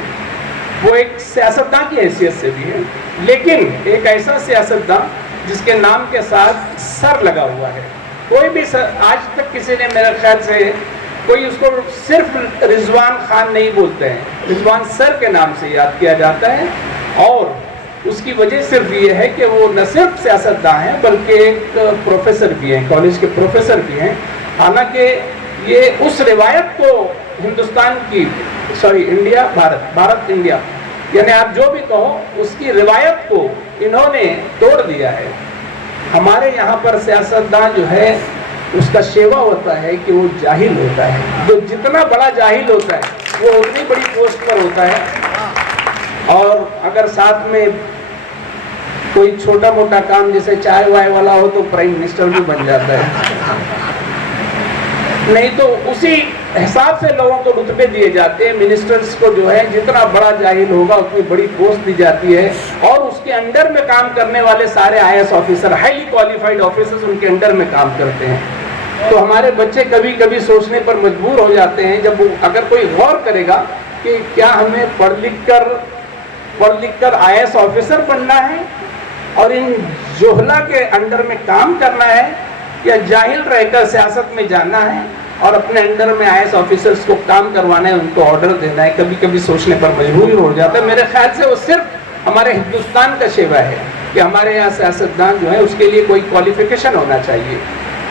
वो एक सियासतदान की हैसियत से भी है, लेकिन एक ऐसा सियासतदान जिसके नाम के साथ सर लगा हुआ है। कोई भी आज तक किसी ने मेरे ख्याल से कोई उसको सिर्फ रिजवान खान नहीं बोलते हैं, रिजवान सर के नाम से याद किया जाता है। और उसकी वजह सिर्फ ये है कि वो न सिर्फ सियासतदान हैं बल्कि एक प्रोफेसर भी हैं, कॉलेज के प्रोफेसर भी हैं। हालांकि ये उस रिवायत को हिंदुस्तान की इंडिया भारत इंडिया यानी आप जो भी कहो उसकी रिवायत को इन्होंने तोड़ दिया है। हमारे यहाँ पर सियासतदान जो है उसका शेवा होता है कि वो जाहिल होता है, जो जितना बड़ा जाहिल होता है वो उतनी बड़ी पोस्ट पर होता है। और अगर साथ में कोई छोटा मोटा काम जैसे चाय वाय वाला हो तो प्राइम मिनिस्टर भी बन जाता है, नहीं तो उसी हिसाब से लोगों को रुतबे दिए जाते हैं। मिनिस्टर्स को जो है जितना बड़ा जाहिल होगा उतनी बड़ी पोस्ट दी जाती है और उसके अंडर में काम करने वाले सारे IAS officer, highly qualified officers उनके अंडर में काम करते हैं। तो हमारे बच्चे कभी कभी सोचने पर मजबूर हो जाते हैं, जब अगर कोई गौर करेगा कि क्या हमें पढ़ लिख कर आईएएस ऑफिसर बनना है और इन जोहला के अंडर में काम करना है, या जाहिल रहकर सियासत में जाना है और अपने अंडर में आईएएस ऑफिसर्स को काम करवाना है, उनको ऑर्डर देना है। कभी कभी सोचने पर मजबूर हो जाता है। मेरे ख्याल से वो सिर्फ हमारे हिंदुस्तान का शेवा है कि हमारे यहाँ सियासतदान जो है उसके लिए कोई क्वालिफिकेशन होना चाहिए।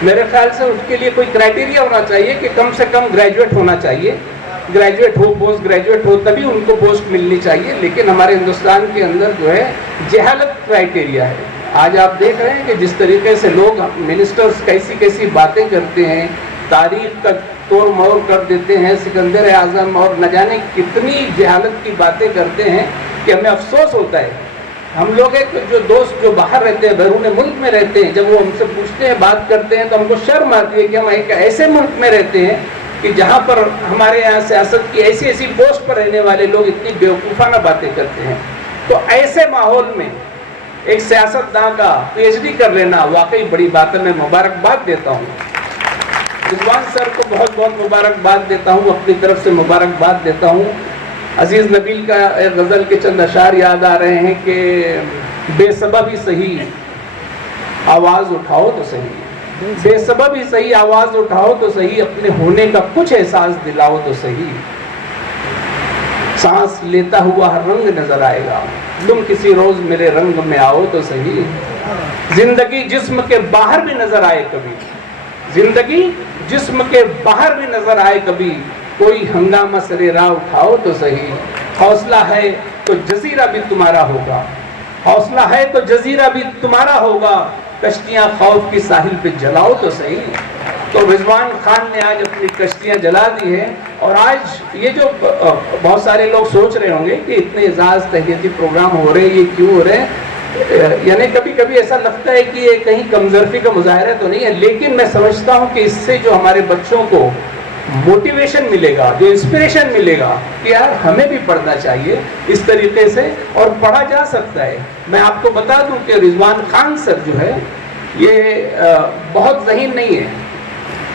मेरे ख्याल से उसके लिए कोई क्राइटेरिया होना चाहिए कि कम से कम ग्रेजुएट होना चाहिए, ग्रेजुएट हो पोस्ट ग्रेजुएट हो तभी उनको पोस्ट मिलनी चाहिए। लेकिन हमारे हिंदुस्तान के अंदर जो है जहालत क्राइटेरिया है। आज आप देख रहे हैं कि जिस तरीके से लोग मिनिस्टर्स कैसी बातें करते हैं, तारीख का तोड़ मोड़ कर देते हैं, सिकंदर आजम और न जाने कितनी जहालत की बातें करते हैं कि हमें अफसोस होता है। हम लोग एक जो दोस्त जो बाहर रहते हैं, बैरून मुल्क में रहते हैं, जब वो हमसे पूछते हैं बात करते हैं तो हमको शर्म आती है कि हम एक ऐसे मुल्क में रहते हैं कि जहाँ पर हमारे यहाँ सियासत की ऐसी पोस्ट पर रहने वाले लोग इतनी बेवकूफ़ाना बातें करते हैं। तो ऐसे माहौल में ایک سیاستداں کا PhD کر لینا واقعی بڑی بات ہے. میں مبارکباد دیتا ہوں رضوان سر کو، بہت بہت مبارکباد دیتا ہوں، اپنی طرف سے مبارکباد دیتا ہوں. عزیز نبیل کا ایک غزل کے چند اشعار یاد آ رہے ہیں کہ بے سبب ہی صحیح آواز اٹھاؤ تو صحیح، بے سبب ہی صحیح آواز اٹھاؤ تو صحیح، اپنے ہونے کا کچھ احساس دلاؤ تو صحیح. سانس لیتا ہوا ہر رنگ نظر آئے گا، تم کسی روز میرے رنگ میں آؤ تو صحیح. زندگی جسم کے باہر بھی نظر آئے کبھی، زندگی جسم کے باہر بھی نظر آئے کبھی، کوئی ہنگامہ سرے راہ اٹھاؤ تو صحیح. حوصلہ ہے تو جزیرہ بھی تمہارا ہوگا، حوصلہ ہے تو جزیرہ بھی تمہارا ہوگا، کشتیاں خوف کی ساحل پہ جلاؤ تو صحیح. تو رضوان خان نے آج اپنی کشتیاں جلا دی ہیں. اور آج یہ جو بہت سارے لوگ سوچ رہے ہوں گے کہ اتنے اعزاز تحیتی پروگرام ہو رہے ہیں، یہ کیوں ہو رہے ہیں، یعنی کبھی کبھی ایسا لگتا ہے کہ یہ کہیں کمزرفی کا مظاہرہ تو نہیں ہے، لیکن میں سمجھتا ہوں کہ اس سے جو ہمارے بچوں کو موٹیویشن ملے گا، جو انسپریشن ملے گا کہ یار ہمیں بھی پڑھنا چاہیے اس طریقے سے، اور پڑھا جا سکتا ہے. میں آپ کو بتا دوں کہ رضوان خان سر جو ہے یہ بہت ذہین نہیں ہے،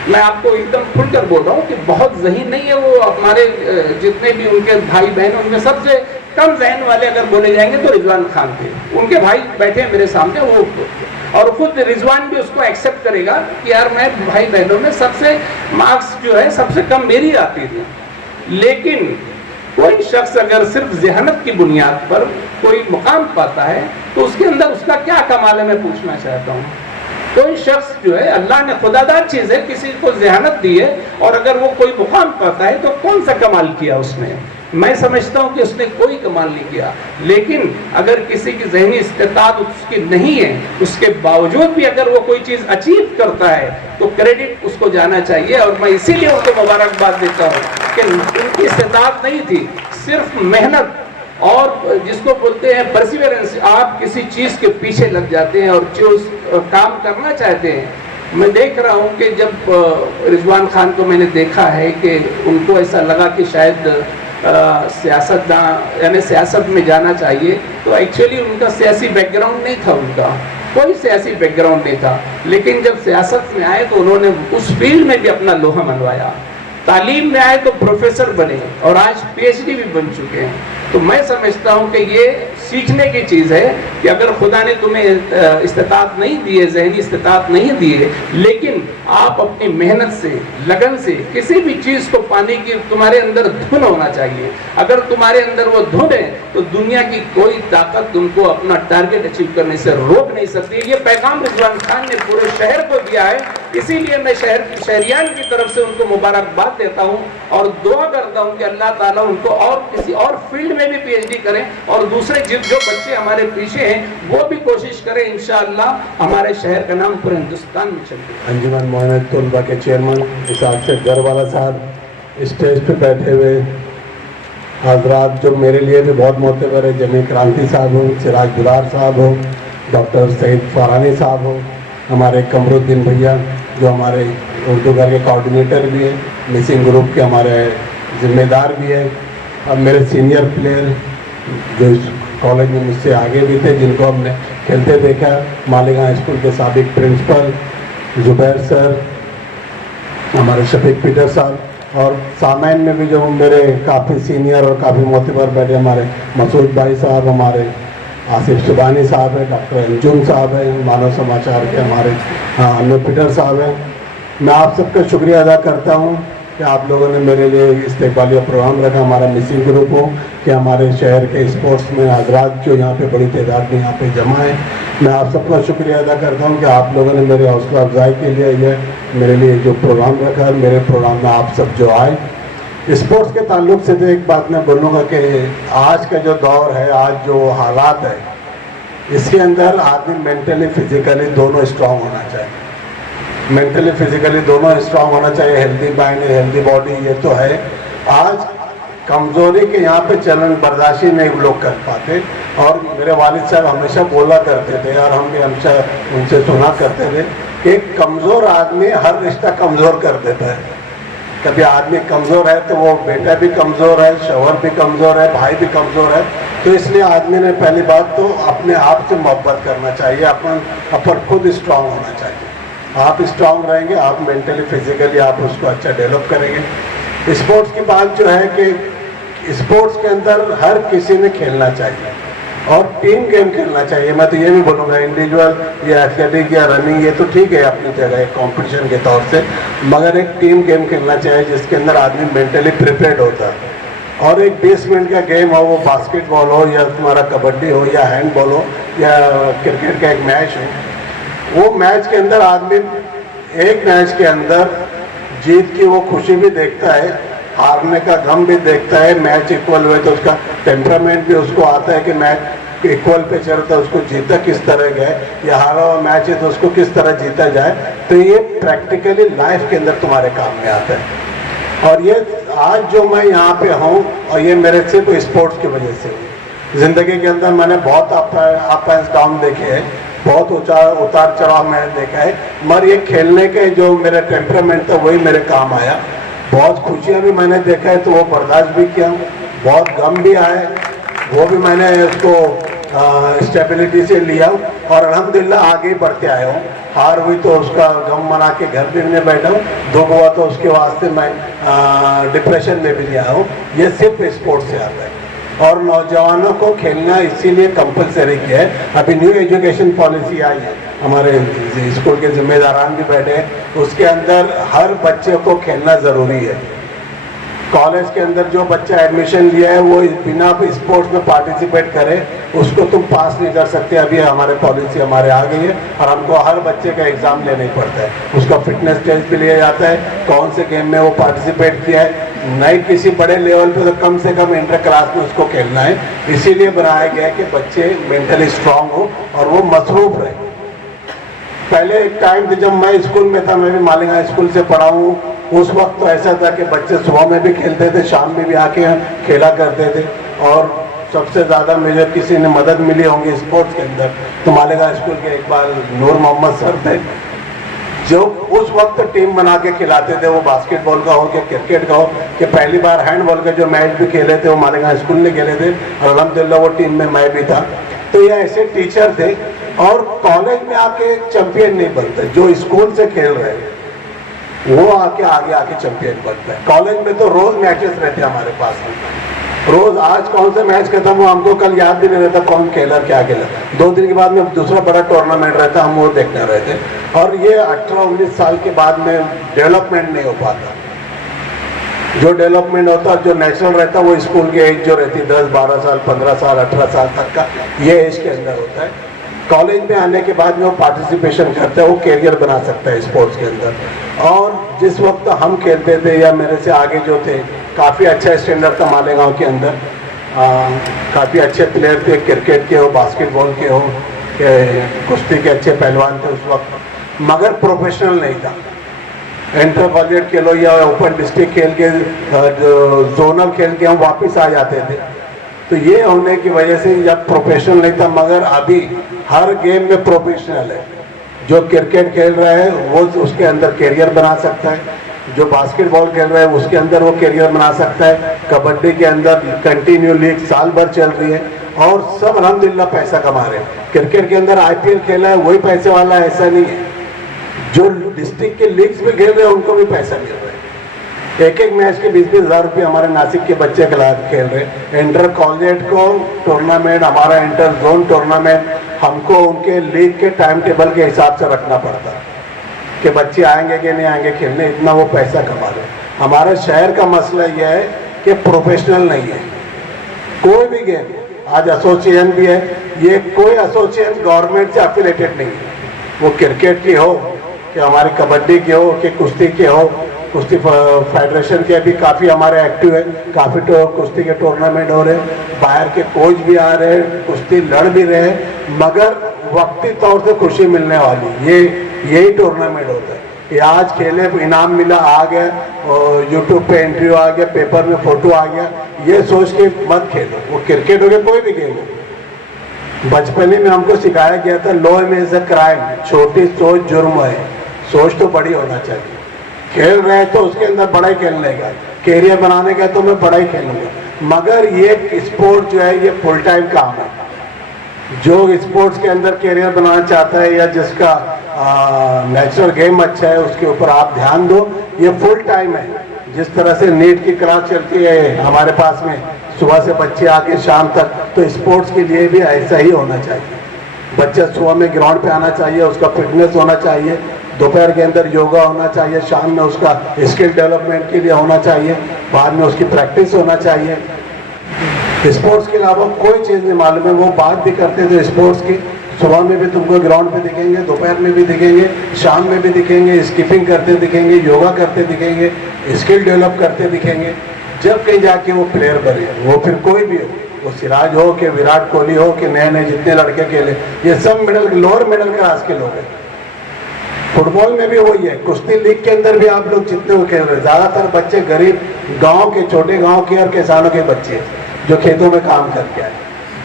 میں آپ کو ایک دم کھل کر بول رہا ہوں کہ بہت ذہین نہیں ہے. وہ ہمارے جتنے بھی ان کے بھائی بہن ان میں سب سے کم ذہن والے اگر بولے جائیں گے تو رضوان خان تھے. ان کے بھائی بیٹھے ہیں میرے سامنے، وہ اور خود رضوان بھی اس کو ایکسیپٹ کرے گا کہ یار میں بھائی بہنوں میں سب سے مارکس جو ہے سب سے کم میری آتی تھی. لیکن کوئی شخص اگر صرف ذہانت کی بنیاد پر کوئی مقام پاتا ہے تو اس کے اندر اس کا کیا کمال ہے، میں پوچھنا چاہتا ہوں. کوئی شخص جو ہے، اللہ نے خداداد چیز ہے، کسی کو ذہانت دی ہے، اور اگر وہ کوئی مقام پاتا ہے تو کون سا کمال کیا اس نے؟ میں سمجھتا ہوں کہ اس نے کوئی کمال نہیں کیا. لیکن اگر کسی کی ذہنی استطاعت اس کی نہیں ہے، اس کے باوجود بھی اگر وہ کوئی چیز اچیو کرتا ہے تو کریڈٹ اس کو جانا چاہیے. اور میں اسی لیے ان کو مبارکباد دیتا ہوں کہ ان کی استطاعت نہیں تھی، صرف محنت اور جس کو بولتے ہیں پرسیورنس. آپ کسی چیز کے پیچھے لگ جاتے ہیں اور جو کام کرنا چاہتے ہیں. میں دیکھ رہا ہوں کہ جب رضوان خان کو میں نے دیکھا ہے کہ ان کو ایسا لگا کہ شاید سیاستداں یعنی سیاست میں جانا چاہیے، تو ایکچولی ان کا سیاسی بیک گراؤنڈ نہیں تھا، ان کا کوئی سیاسی بیک گراؤنڈ نہیں تھا. لیکن جب سیاست میں آئے تو انہوں نے اس فیلڈ میں بھی اپنا لوہا منوایا. تعلیم میں آئے تو پروفیسر بنے اور آج PhD بھی بن چکے ہیں. تو میں سمجھتا ہوں کہ یہ سیکھنے کی چیز ہے کہ اگر خدا نے تمہیں استطاعت نہیں دی ہے، ذہنی استطاعت نہیں دی ہے، لیکن آپ اپنی محنت سے، لگن سے کسی بھی چیز کو پانے کی تمہارے اندر دھن ہونا چاہیے. اگر تمہارے اندر وہ دھن ہے تو دنیا کی کوئی طاقت تم کو اپنا ٹارگٹ اچیو کرنے سے روک نہیں سکتی. یہ پیغام رضوان خان نے پورے شہر کو دیا ہے. اسی لیے میں شہریان کی طرف سے ان کو مبارکباد دیتا ہوں اور دعا کرتا ہوں کہ اللہ تعالیٰ ان کو اور کسی اور فیلڈ میں بھی PhD کریں، اور دوسرے جو بچے ہمارے پیچھے ہیں وہ بھی کوشش کریں. انشاءاللہ ہمارے شہر کا نام پورے ہندوستان میں چلے. انجمن معاونت طلباء کے چیئرمین اسحاق سے گھر والا صاحب، اسٹیج پہ بیٹھے ہوئے حضرات جو میرے لیے بھی بہت معتبر ہے، جمی کرانتی صاحب ہوں، سراج دلار صاحب ہوں، ڈاکٹر سعید فارانی صاحب ہوں، ہمارے قمر الدین بھیا جو ہمارے اردو گھر کے کوآرڈینیٹر بھی ہیں، مسنگ گروپ کے ہمارے ذمہ دار بھی ہیں، اب میرے سینئر پلیئر جو اس کالج میں مجھ سے آگے بھی تھے جن کو ہم نے کھیلتے دیکھا، مالیگاں اسکول کے سابق پرنسپل زبیر سر، ہمارے شفیق پیٹر صاحب، اور سامعین میں بھی جو میرے کافی سینئر اور کافی معتبر بیٹھے ہمارے مسعود بھائی صاحب، ہمارے آصف شبانی صاحب ہیں، ڈاکٹر انجم صاحب ہیں، مانو سماچار کے ہمارے انو پیٹر صاحب ہیں. میں آپ سب کا شکریہ ادا کرتا ہوں کہ آپ لوگوں نے میرے لیے استقبالیہ پروگرام رکھا. ہمارا مسنگ گروپ ہو کہ ہمارے شہر کے اسپورٹس میں حضرات جو یہاں پہ بڑی تعداد میں یہاں پہ جمع ہیں، میں آپ سب کا شکریہ ادا کرتا ہوں کہ آپ لوگوں نے میرے حوصلہ افزائی کے لیے یہ میرے لیے جو پروگرام رکھا، میرے پروگرام میں آپ سب جو آئے. اسپورٹس کے تعلق سے تو ایک بات میں بولوں گا کہ آج کا جو دور ہے، آج جو حالات ہے، اس کے اندر آدمی مینٹلی فزیکلی دونوں اسٹرانگ ہونا چاہیے. مینٹلی فزیکلی دونوں اسٹرانگ ہونا چاہیے. ہیلدی مائنڈ ہیلدی باڈی یہ تو ہے. آج کمزوری کے یہاں پہ چلن برداشی نہیں لوگ کر پاتے. اور میرے والد صاحب ہمیشہ بولا کرتے تھے اور ہم بھی ہمیشہ ان سے سنا کرتے تھے کہ ایک کمزور آدمی ہر رشتہ کمزور کر دیتا ہے. کبھی آدمی کمزور ہے تو وہ بیٹا بھی کمزور ہے، شوہر بھی کمزور ہے، بھائی بھی کمزور ہے. तो इसलिए आदमी ने पहली बात तो अपने आप से मोहब्बत करना चाहिए, अपन खुद स्ट्रांग होना चाहिए। आप स्ट्रांग रहेंगे, आप मेंटली फिजिकली आप उसको अच्छा डेवलप करेंगे। स्पोर्ट्स की बात जो है कि स्पोर्ट्स के अंदर हर किसी ने खेलना चाहिए और टीम गेम खेलना चाहिए। मैं तो ये भी बोलूँगा इंडिविजुअल या एथलेटिक या रनिंग ये तो ठीक है अपनी जगह एक कॉम्पिटिशन के तौर से, मगर एक टीम गेम खेलना चाहिए जिसके अंदर आदमी मेंटली प्रिपेयर्ड होता है। और एक 20 मिनट का गेम हो, वो बास्केटबॉल हो या तुम्हारा कबड्डी हो या हैंडबॉल हो या क्रिकेट का एक मैच हो, वो मैच के अंदर आदमी एक मैच के अंदर जीत की वो खुशी भी देखता है, हारने का गम भी देखता है। मैच इक्वल हुए तो उसका टेम्परामेंट भी उसको आता है कि मैच इक्वल पे चलता है, उसको जीता किस तरह गए, या हारा हुआ मैच है तो उसको किस तरह जीता जाए। तो ये प्रैक्टिकली लाइफ के अंदर तुम्हारे काम में आता है। और ये आज जो मैं यहाँ पे हूँ और ये मेरे सिर्फ स्पोर्ट्स की वजह से, जिंदगी के अंदर मैंने बहुत अप एंड डाउन देखे हैं, बहुत उतार चढ़ाव मैंने देखा है, मगर ये खेलने के जो मेरा टेम्परामेंट था वही मेरे काम आया। बहुत खुशियाँ भी मैंने देखा है तो वो बर्दाश्त भी किया, बहुत गम भी आए वो भी मैंने उसको स्टेबिलिटी से लिया और अल्हम्दुलिल्लाह आगे ही बढ़ते आया हूँ। हार हुई तो उसका गम मना के घर भी नहीं बैठा हूँ, दुख हुआ तो उसके वास्ते मैं डिप्रेशन में भी नहीं आया हूँ। ये सिर्फ स्पोर्ट्स से आता है। और नौजवानों को खेलना इसीलिए कंपलसरी किया है। अभी न्यू एजुकेशन पॉलिसी आई है, हमारे स्कूल के जिम्मेदारान भी बैठे हैं, उसके अंदर हर बच्चे को खेलना ज़रूरी है। कॉलेज के अंदर जो बच्चा एडमिशन लिया है वो बिना स्पोर्ट्स में पार्टिसिपेट करे उसको तुम पास नहीं कर सकते। अभी हमारे पॉलिसी हमारे आ गई है और हमको हर बच्चे का एग्ज़ाम लेना ही पड़ता है, उसका फिटनेस टेस्ट भी लिया जाता है, कौन से गेम में वो पार्टिसिपेट किया है। नहीं किसी बड़े लेवल पे तो कम से कम इंटर क्लास में उसको खेलना है। इसीलिए बनाया गया है कि बच्चे मेंटली स्ट्रांग हो और वो मसरूफ रहे। पहले एक टाइम था जब मैं स्कूल में था, मैं भी मालिंगा स्कूल से पढ़ा हूँ, उस वक्त तो ऐसा था कि बच्चे सुबह में भी खेलते थे, शाम में भी आके खेला करते थे। और सबसे ज़्यादा मुझे किसी ने मदद मिली होंगी स्पोर्ट्स के अंदर तो मालिंगा स्कूल के इकबाल नूर मोहम्मद सर थे, जो उस वक्त टीम बना के खिलाते थे, वो बास्केटबॉल का हो कि क्रिकेट का हो। कि पहली बार हैंडबॉल का जो मैच भी खेले थे वो मालिंगा स्कूल ने खेले थे और अल्हम्दुलिल्लाह वो टीम में मैं भी था। तो ये ऐसे टीचर थे। और कॉलेज में आके चैंपियन नहीं बनते, जो स्कूल से खेल रहे हैं वो आके आगे चैंपियन बनता है। कॉलेज में तो रोज मैचेस रहते हैं हमारे पास में, रोज आज कौन सा मैच खत्म हुआ हमको कल याद भी नहीं रहता कौन खेला क्या खेला। 2 दिन के बाद में दूसरा बड़ा टूर्नामेंट रहता, हम वो देखने रहते। और ये 18-19 साल के बाद में डेवलपमेंट नहीं हो पाता। जो डेवलपमेंट होता जो नेचुरल रहता वो स्कूल की एज जो रहती 10-12 साल 15 साल 18 साल तक का ये एज के अंदर होता है। कॉलेज में आने के बाद में वो पार्टिसिपेशन करता है, वो कैरियर बना सकता है स्पोर्ट्स के अंदर। और जिस वक्त हम खेलते थे या मेरे से आगे जो थे, काफ़ी अच्छा स्टैंडर्ड था मालेगांव के अंदर, काफ़ी अच्छे प्लेयर थे, क्रिकेट के हो बास्केटबॉल के हो कुश्ती के अच्छे पहलवान थे उस वक्त, मगर प्रोफेशनल नहीं था। इंटर कॉलेज खेलो या ओपन डिस्ट्रिक्ट खेल के जोनल खेल के हम वापस आ जाते थे। तो ये होने की वजह से जब प्रोफेशनल नहीं था, मगर अभी हर गेम में प्रोफेशनल है। जो क्रिकेट खेल रहा है वो उसके अंदर कैरियर बना सकता है, जो बास्केटबॉल खेल रहा है उसके अंदर वो कैरियर बना सकता है, कबड्डी के अंदर कंटिन्यू लीग साल भर चल रही है और सब अल्हम्दुलिल्लाह पैसा कमा रहे हैं। क्रिकेट के अंदर IPL खेला है वही पैसे वाला है ऐसा नहीं है, जो डिस्ट्रिक्ट के लीग्स में खेल रहे हैं उनको भी पैसा मिल रहा है। एक मैच के 20-20 हज़ार रुपये हमारे नासिक के बच्चे खेल रहे हैं। इंटर कॉलेज को टूर्नामेंट, हमारा इंटर जोन टूर्नामेंट हमको उनके लीग के टाइम टेबल के हिसाब से रखना पड़ता कि बच्चे आएंगे कि नहीं आएंगे खेलने, इतना वो पैसा कमा रहे। हमारे शहर का मसला यह है कि प्रोफेशनल नहीं है कोई भी गेम। आज एसोसिएशन भी है, ये कोई एसोसिएशन गवर्नमेंट से एफिलेटेड नहीं है, वो क्रिकेट की हो कि हमारी कबड्डी की हो कि कुश्ती की हो। कुश्ती फेडरेशन के भी काफ़ी हमारे एक्टिव है, काफ़ी कुश्ती के टूर्नामेंट हो रहे हैं, बाहर के कोच भी आ रहे हैं, कुश्ती लड़ भी रहे हैं, मगर वक्ती तौर से खुशी मिलने वाली यही टूर्नामेंट होता है। ये आज खेले इनाम मिला आ गया और यूट्यूब पे इंटरव्यू आ गया, पेपर में फोटो आ गया, ये सोच के मत खेलो। वो क्रिकेट हो गया कोई भी गेम हो। बचपन में हमको सिखाया गया था लो में इज अ क्राइम, छोटी सोच जुर्म है, सोच तो बड़ी होना चाहिए। खेल रहे हैं तो उसके अंदर बड़ा ही खेलने का, कैरियर बनाने का तो मैं बड़ा ही खेलूंगा। मगर ये स्पोर्ट जो है ये फुल टाइम काम है। जो स्पोर्ट्स के अंदर कैरियर बनाना चाहता है या जिसका नेचुरल गेम अच्छा है उसके ऊपर आप ध्यान दो, ये फुल टाइम है। जिस तरह से नीट की क्लास चलती है हमारे पास में, सुबह से बच्चे आके शाम तक, तो स्पोर्ट्स के लिए भी ऐसा ही होना चाहिए। बच्चा सुबह में ग्राउंड पे आना चाहिए, उसका फिटनेस होना चाहिए, दोपहर के अंदर योगा होना चाहिए, शाम में उसका स्किल डेवलपमेंट के लिए होना चाहिए, बाद में उसकी प्रैक्टिस होना चाहिए। स्पोर्ट्स के अलावा कोई चीज़ नहीं मालूम है। वो बात भी करते थे स्पोर्ट्स की, सुबह में भी तुमको ग्राउंड पे दिखेंगे, दोपहर में भी दिखेंगे, शाम में भी दिखेंगे, स्किपिंग करते दिखेंगे, योगा करते दिखेंगे, स्किल डेवलप करते दिखेंगे। जब कहीं जाके वो प्लेयर बने, वो फिर कोई भी हो, वो सिराज हो कि विराट कोहली हो कि नए नए जितने लड़के खेले, ये सब लोअर मिडिल क्लास के लोग हैं। फुटबॉल में भी वही है, कुश्ती लीग के अंदर भी आप लोग जितने वो खेल रहे हैं, ज़्यादातर बच्चे गरीब गांव के, छोटे गांव के और किसानों के बच्चे हैं जो खेतों में काम करके आए।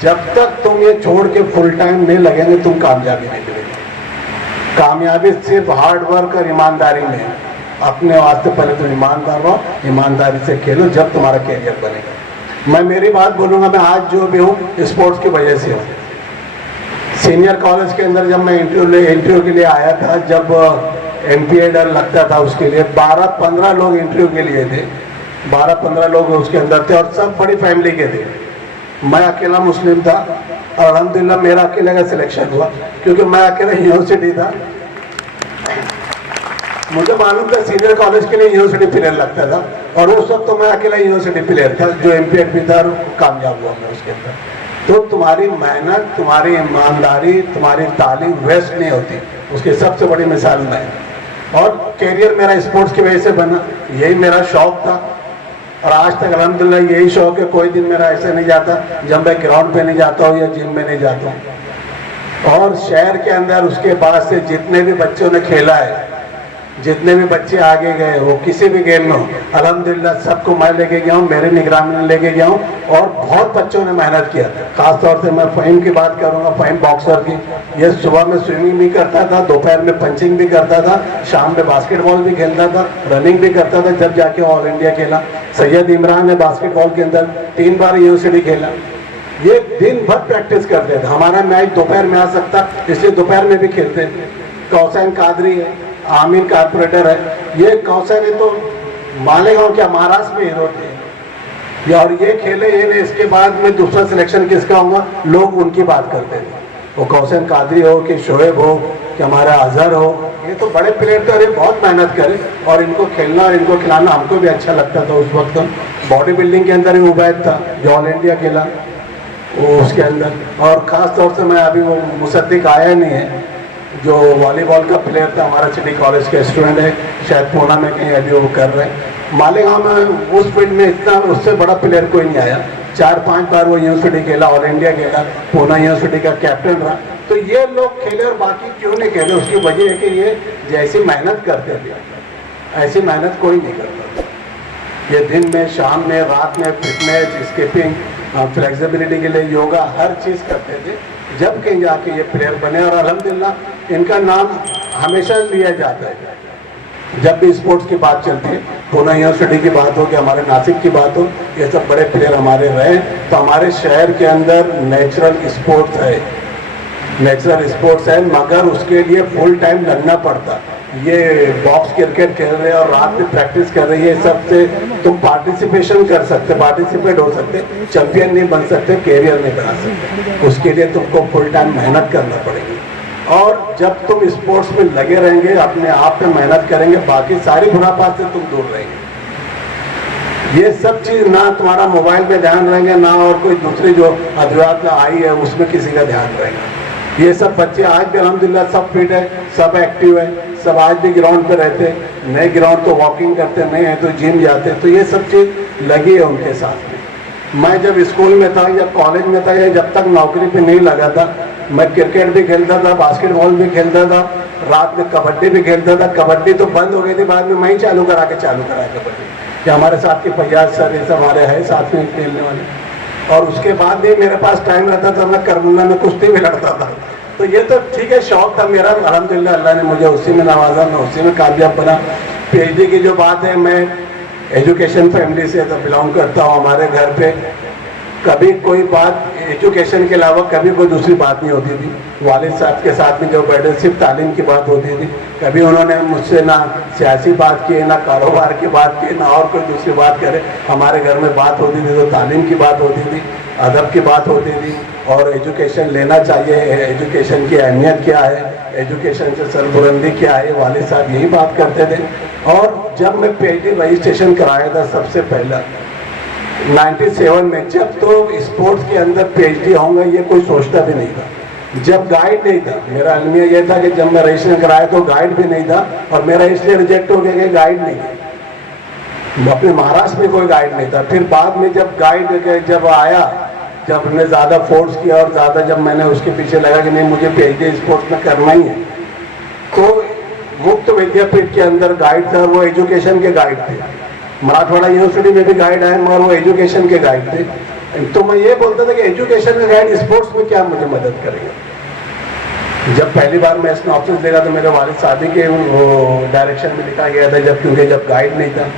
जब तक तुम ये छोड़ के फुल टाइम नहीं लगेंगे तुम कामयाबी नहीं मिलेगी। कामयाबी सिर्फ हार्ड वर्क और ईमानदारी में है। अपने वास्ते पहले तुम ईमानदार रहो, ईमानदारी से खेलो, जब तुम्हारा कैरियर बनेगा। मैं मेरी बात बोलूँगा, मैं आज जो भी हूँ स्पोर्ट्स की वजह से हूँ। सीनियर कॉलेज के अंदर जब मैं इंटरव्यू के लिए आया था, जब MPA लगता था उसके लिए 12-15 लोग इंटरव्यू के लिए थे, 12-15 लोग उसके अंदर थे और सब बड़ी फैमिली के थे। मैं अकेला मुस्लिम था और अल्हम्दुलिल्लाह मेरा अकेले का सिलेक्शन हुआ, क्योंकि मैं अकेला यूनिवर्सिटी था। मुझे मालूम था सीनियर कॉलेज के लिए यूनिवर्सिटी प्लेयर लगता था और उस वक्त तो मैं अकेला यूनिवर्सिटी प्लेयर था जो MPA भी था और कामयाब हुआ मैं उसके अंदर। तो तुम्हारी मेहनत, तुम्हारी ईमानदारी, तुम्हारी तालीम वेस्ट नहीं होती, उसकी सबसे बड़ी मिसाल मैं। और कैरियर मेरा स्पोर्ट्स की वजह से बना, यही मेरा शौक था और आज तक अल्हम्दुलिल्लाह यही शौक है। कोई दिन मेरा ऐसा नहीं जाता जब मैं ग्राउंड पे नहीं जाता हूँ या जिम में नहीं जाता हूँ। और शहर के अंदर उसके बाद से जितने भी बच्चों ने खेला है, जितने भी बच्चे आगे गए वो किसी भी गेम में हो, अल्हम्दुलिल्लाह सबको मैं लेके गया हूँ, मेरे निगरानी में लेके गया हूँ और बहुत बच्चों ने मेहनत किया। खास तौर से मैं फ़हीम की बात करूँगा, फ़हीम बॉक्सर की। ये सुबह में स्विमिंग भी करता था, दोपहर में पंचिंग भी करता था, शाम में बास्केटबॉल भी खेलता था, रनिंग भी करता था, जब जाके ऑल इंडिया खेला। सैयद इमरान ने बास्केटबॉल के अंदर 3 बार यूनिवर्सिटी खेला। ये दिन भर प्रैक्टिस करते थे। हमारा मैच दोपहर में आ सकता, इसलिए दोपहर में भी खेलते थे। कौसैन कादरी है, आमिर कारपोरेटर है, ये कौसैन है तो मालेगांव क्या महाराष्ट्र में हीरो थे और ये खेले। ये इसके बाद में दूसरा सिलेक्शन किसका होगा, लोग उनकी बात करते थे। वो कौसैन कादरी हो कि शोएब हो कि हमारा अजहर हो, ये तो बड़े प्लेयर थे और ये बहुत मेहनत करे और इनको खेलना और इनको खिलाना हमको भी अच्छा लगता था। उस वक्त बॉडी बिल्डिंग के अंदर भी उबैद था जो ऑल इंडिया खेला वो उसके अंदर। और ख़ास तौर से मैं अभी वो मुसद्दिक आया नहीं है जो वॉलीबॉल का प्लेयर था, हमारा सिटी कॉलेज का स्टूडेंट है, शायद पूना में कहीं अभी वो कर रहे हैं। मालेगांव में उस फील्ड में इतना उससे बड़ा प्लेयर कोई नहीं आया। 4-5 बार वो यूनिवर्सिटी खेला, ऑल इंडिया खेला, पूना यूनिवर्सिटी का कैप्टन रहा। तो ये लोग खेले और बाकी क्यों नहीं खेले, उसकी वजह है कि ये जैसी मेहनत करते थे ऐसी मेहनत कोई नहीं करता। ये दिन में, शाम में, रात में फिटनेस, स्किपिंग, फ्लेक्सिबिलिटी के लिए योगा, हर चीज़ करते थे, जब कहीं जाके ये प्लेयर बने। और अल्हम्दुलिल्लाह इनका नाम हमेशा लिया जाता है जब भी स्पोर्ट्स की बात चलती है। पूना यूनिवर्सिटी की बात हो कि हमारे नासिक की बात हो, ये सब बड़े प्लेयर हमारे रहे। तो हमारे शहर के अंदर नेचुरल स्पोर्ट्स है, नेचुरल स्पोर्ट्स है, मगर उसके लिए फुल टाइम लगना पड़ता। ये बॉक्स क्रिकेट खेल रहे हैं और रात में प्रैक्टिस कर रही है, सबसे तुम पार्टिसिपेशन कर सकते, पार्टिसिपेट हो सकते, चैंपियन नहीं बन सकते, कैरियर नहीं बना सकते। उसके लिए तुमको फुल टाइम मेहनत करना पड़ेगी। और जब तुम स्पोर्ट्स में लगे रहेंगे, अपने आप पे मेहनत करेंगे, बाकी सारी बुरापात से तुम दूर रहेंगे। ये सब चीज़ ना तुम्हारा मोबाइल में ध्यान रहेंगे, ना और कोई दूसरी जो अद्वियात आई है उसमें किसी का ध्यान रहेगा। ये सब बच्चे आज भी अल्हम्दुलिल्लाह सब फिट है, सब एक्टिव है, सब आज भी ग्राउंड पे रहते। नए ग्राउंड तो वॉकिंग करते, नहीं है तो जिम जाते। तो ये सब चीज़ लगी है उनके साथ में। मैं जब स्कूल में था या कॉलेज में था या जब तक नौकरी पे नहीं लगा था, मैं क्रिकेट भी खेलता था, बास्केटबॉल भी खेलता था, रात में कबड्डी भी खेलता था। कबड्डी तो बंद हो गई थी, बाद में मैं ही चालू कराया कबड्डी। कि हमारे साथ के फैयाज सर ये सब हमारे हैं साथ में खेलने वाले। और उसके बाद भी मेरे पास टाइम रहता था, मैं करबला में कुश्ती भी लड़ता था। तो ये तो ठीक है, शौक था मेरा, अल्हम्दुलिल्लाह अल्लाह ने मुझे उसी में नवाजा, मैं उसी में कामयाब बना। PhD की जो बात है, मैं एजुकेशन फैमिली से तो बिलोंग करता हूँ। हमारे घर पे कभी कोई बात एजुकेशन के अलावा कभी कोई दूसरी बात नहीं होती थी। वालिद साहब के साथ में जो बैठे सिर्फ तालीम की बात होती थी। कभी उन्होंने मुझसे ना सियासी बात की, ना कारोबार की बात की, ना और कोई दूसरी बात करे। हमारे घर में बात होती थी तो तालीम की बात होती थी, अदब की बात होती थी, और एजुकेशन लेना चाहिए, एजुकेशन की अहमियत क्या है, एजुकेशन से सरबुलंदी क्या है, वालिद साहब यही बात करते थे। और जब मैं PhD रजिस्ट्रेशन कराया था सबसे पहला 97 में, जब तो स्पोर्ट्स के अंदर PhD होगा ये कोई सोचता भी नहीं था। जब गाइड नहीं था, मेरा अलमिया ये था कि जब मैं रजिस्ट्रेशन कराया तो गाइड भी नहीं था, और मेरा इसलिए रिजेक्ट हो गया कि गाइड नहीं था। अपने महाराष्ट्र में कोई गाइड नहीं था। फिर बाद में जब गाइड जब आया, जब हमने ज़्यादा फोर्स किया और ज़्यादा जब मैंने उसके पीछे लगा कि नहीं मुझे PhD स्पोर्ट्स में करना ही है, तो मुक्त विद्यापीठ के अंदर गाइड था, वो एजुकेशन के गाइड थे। मराठवाड़ा यूनिवर्सिटी में भी गाइड आए मगर वो एजुकेशन के गाइड थे। तो मैं ये बोलता था कि एजुकेशन का गाइड स्पोर्ट्स में क्या मुझे मदद करेगा। जब पहली बार मैं इसमें ऑप्शन देखा तो मेरे वालिद साहब के वो डायरेक्शन में लिखा गया था, जब क्योंकि जब गाइड नहीं था।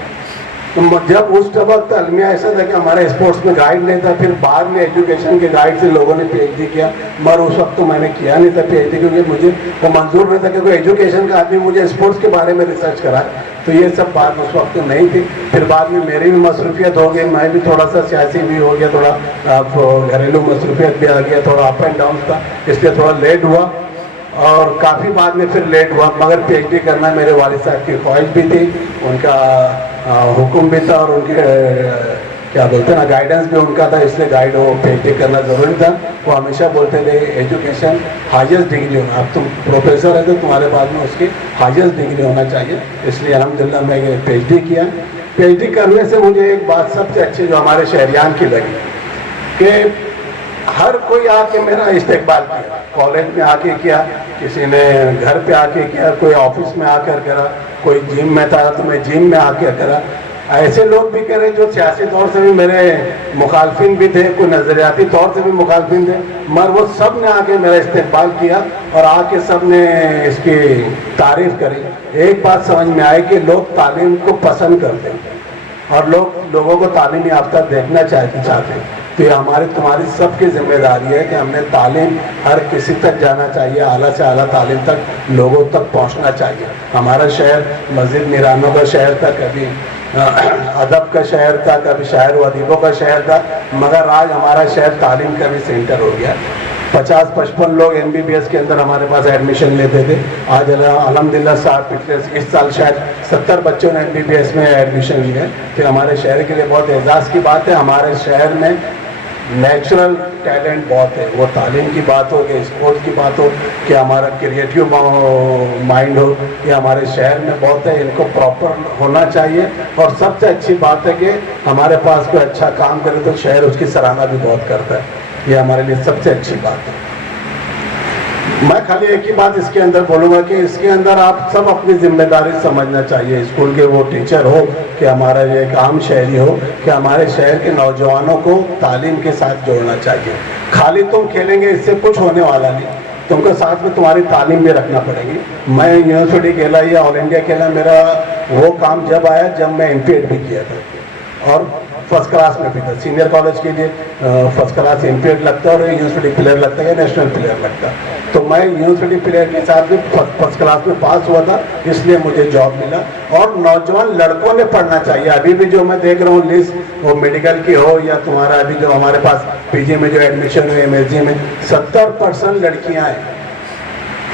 तो जब उस वक्त अलमिया ऐसा था कि हमारे स्पोर्ट्स में गाइड नहीं था, फिर बाद में एजुकेशन के गाइड से लोगों ने PhD किया, मगर उस वक्त तो मैंने किया नहीं था PhD, क्योंकि मुझे वो मंजूर नहीं था कि कोई एजुकेशन का आदमी मुझे स्पोर्ट्स के बारे में रिसर्च कराए। तो ये सब बात उस वक्त तो नहीं थी। फिर बाद में मेरी भी मसरूफियत हो गई, मैं भी थोड़ा सा सियासी भी हो गया, थोड़ा घरेलू मसरूफियत भी आ गया, थोड़ा अप एंड डाउन था, इसलिए थोड़ा लेट हुआ और काफ़ी बाद में फिर लेट हुआ। मगर PhD करना मेरे वालिद साहब की ख्वाहिश भी थी, उनका हुक्म भी था, और उनके क्या बोलते हैं ना गाइडेंस भी उनका था, इसलिए गाइड हो PhD करना ज़रूरी था। वो हमेशा बोलते थे एजुकेशन हाईएस्ट डिग्री होना, अब तुम प्रोफेसर है तो तुम्हारे पास में उसकी हाईएस्ट डिग्री होना चाहिए। इसलिए अल्हम्दुलिल्लाह मैं ये PhD किया। PhD करने से मुझे एक बात सबसे अच्छी जो हमारे शहरियान की लगी कि हर कोई आके मेरा इस्तेकबाल किया, कॉलेज में आके किया, किसी ने घर पे आके किया, कोई ऑफिस में आकर करा, कोई जिम में था तो मैं जिम में आके करा। ऐसे लोग भी करे जो सियासी तौर से भी मेरे मुखालफिन भी थे, कोई नज़रियाती तौर से भी मुखालफिन थे, मगर वो सब ने आके मेरा इस्तेकबाल किया और आके सब ने इसकी तारीफ करी। एक बात समझ में आई कि लोग तालीम को पसंद करते हैं और लोगों को तालीम याफ्ता देखना चाहते हैं। तो ये हमारी तुम्हारी सबकी जिम्मेदारी है कि हमने तालीम हर किसी तक जाना चाहिए, आला से आला तालीम तक लोगों तक पहुंचना चाहिए। हमारा शहर मस्जिद मीरानों का शहर था, कभी अदब का शहर था, कभी शायर व अदीबों का शहर था, मगर आज हमारा शहर तालीम का भी सेंटर हो गया। 50-55 लोग MBBS के अंदर हमारे पास एडमिशन लेते थे, आज अल्हम्दुलिल्लाह साहब पिछले इस साल शायद 70 बच्चों ने MBBS में एडमिशन लिए। तो हमारे शहर के लिए बहुत एजाज़ की बात है। हमारे शहर में नेचुरल टैलेंट बहुत है, वो तालीम की बात हो कि स्पोर्ट्स की बात हो कि हमारा क्रिएटिव माइंड हो, कि हमारे शहर में बहुत है, इनको प्रॉपर होना चाहिए। और सबसे अच्छी बात है कि हमारे पास कोई अच्छा काम करे तो शहर उसकी सराहना भी बहुत करता है, ये हमारे लिए सबसे अच्छी बात है। मैं खाली एक ही बात इसके अंदर बोलूँगा कि इसके अंदर आप सब अपनी जिम्मेदारी समझना चाहिए। स्कूल के वो टीचर हो कि हमारा ये एक आम शहरी हो कि हमारे शहर के नौजवानों को तालीम के साथ जोड़ना चाहिए। खाली तुम खेलेंगे इससे कुछ होने वाला नहीं, तुमको साथ में तुम्हारी तालीम भी रखना पड़ेगी। मैं यूनिवर्सिटी खेला या ऑल इंडिया खेला, मेरा वो काम जब आया जब मैं MPED भी किया था और फर्स्ट क्लास में भी था। सीनियर कॉलेज के लिए फर्स्ट क्लास MPED लगता है और यूनिवर्सिटी प्लेयर लगता है या नेशनल प्लेयर लगता है। तो मैं यूनिवर्सिटी प्लेयर के साथ भी फर्स्ट क्लास में पास हुआ था, इसलिए मुझे जॉब मिला। और नौजवान लड़कों ने पढ़ना चाहिए। अभी भी जो मैं देख रहा हूँ लिस्ट, वो मेडिकल की हो या तुम्हारा अभी जो हमारे पास PG में जो एडमिशन हुए MSc में 70% लड़कियाँ हैं,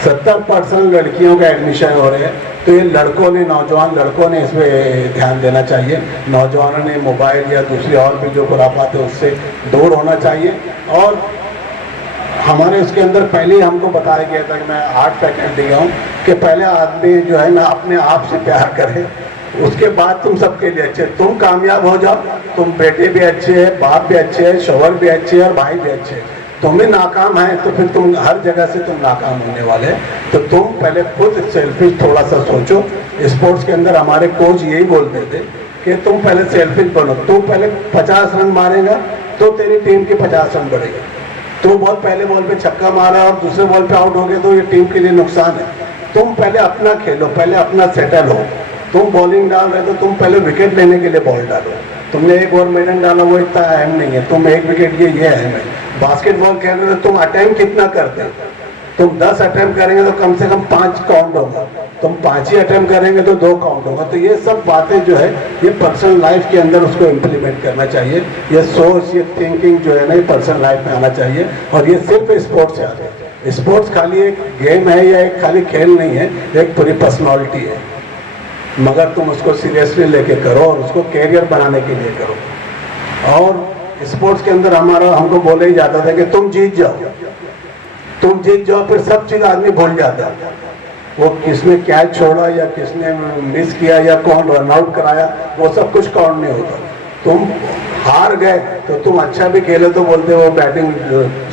70% लड़कियों का एडमिशन हो रहे हैं। तो ये लड़कों ने, नौजवान लड़कों ने इसमें ध्यान देना चाहिए। नौजवानों ने मोबाइल या दूसरी और भी जो खुराफात है उससे दूर होना चाहिए। और हमारे उसके अंदर पहले ही हमको बताया गया था कि मैं 8 पैकेट दिया हूँ कि पहले आदमी जो है ना अपने आप से प्यार करे, उसके बाद तुम सबके लिए अच्छे, तुम कामयाब हो जाओ, तुम बेटे भी अच्छे हैं, बाप भी अच्छे हैं, शौहर भी अच्छे हैं और भाई भी अच्छे हैं। तुम भी नाकाम है तो फिर तुम हर जगह से तुम नाकाम होने वाले हैं। तो तुम पहले खुद सेल्फिश थोड़ा सा सोचो। स्पोर्ट्स के अंदर हमारे कोच यही बोलते थे कि तुम पहले सेल्फिश बनो। तुम पहले 50 रन मारेगा तो तेरी टीम के 50 रन बढ़ेगा। तो बहुत पहले बॉल पे छक्का मारा और दूसरे बॉल पे आउट हो गए तो ये टीम के लिए नुकसान है। तुम पहले अपना खेलो, पहले अपना सेटल हो, तुम बॉलिंग डाल रहे हो तो तुम पहले विकेट लेने के लिए बॉल डालो। तुमने एक ओवर मेडन डाला वो इतना अहम नहीं है, तुम एक विकेट ये अहम है। बास्केटबॉल खेल रहे हो तुम अटेम्प्ट कितना करते हो, तुम 10 अटेम्प्ट करेंगे तो कम से कम 5 काउंट होगा, तुम 5 ही अटेम्प्ट करेंगे तो 2 काउंट होगा। तो ये सब बातें जो है ये पर्सनल लाइफ के अंदर उसको इम्प्लीमेंट करना चाहिए। ये सोच, ये थिंकिंग जो है ना, ये पर्सनल लाइफ में आना चाहिए। और ये सिर्फ स्पोर्ट्स से आता है। स्पोर्ट्स खाली एक गेम है या एक खाली खेल नहीं है, एक पूरी पर्सनैलिटी है। मगर तुम उसको सीरियसली लेके करो और उसको कैरियर बनाने के लिए करो। और स्पोर्ट्स के अंदर हमको बोला ही जाता था कि तुम जीत जाओ, तुम जीत जाओ, फिर सब चीज आदमी भूल जाता है। वो किसने कैच छोड़ा या किसने मिस किया या कौन रन आउट कराया, वो सब कुछ काउंट नहीं होता। तुम हार गए तो तुम अच्छा भी खेले तो बोलते वो बैटिंग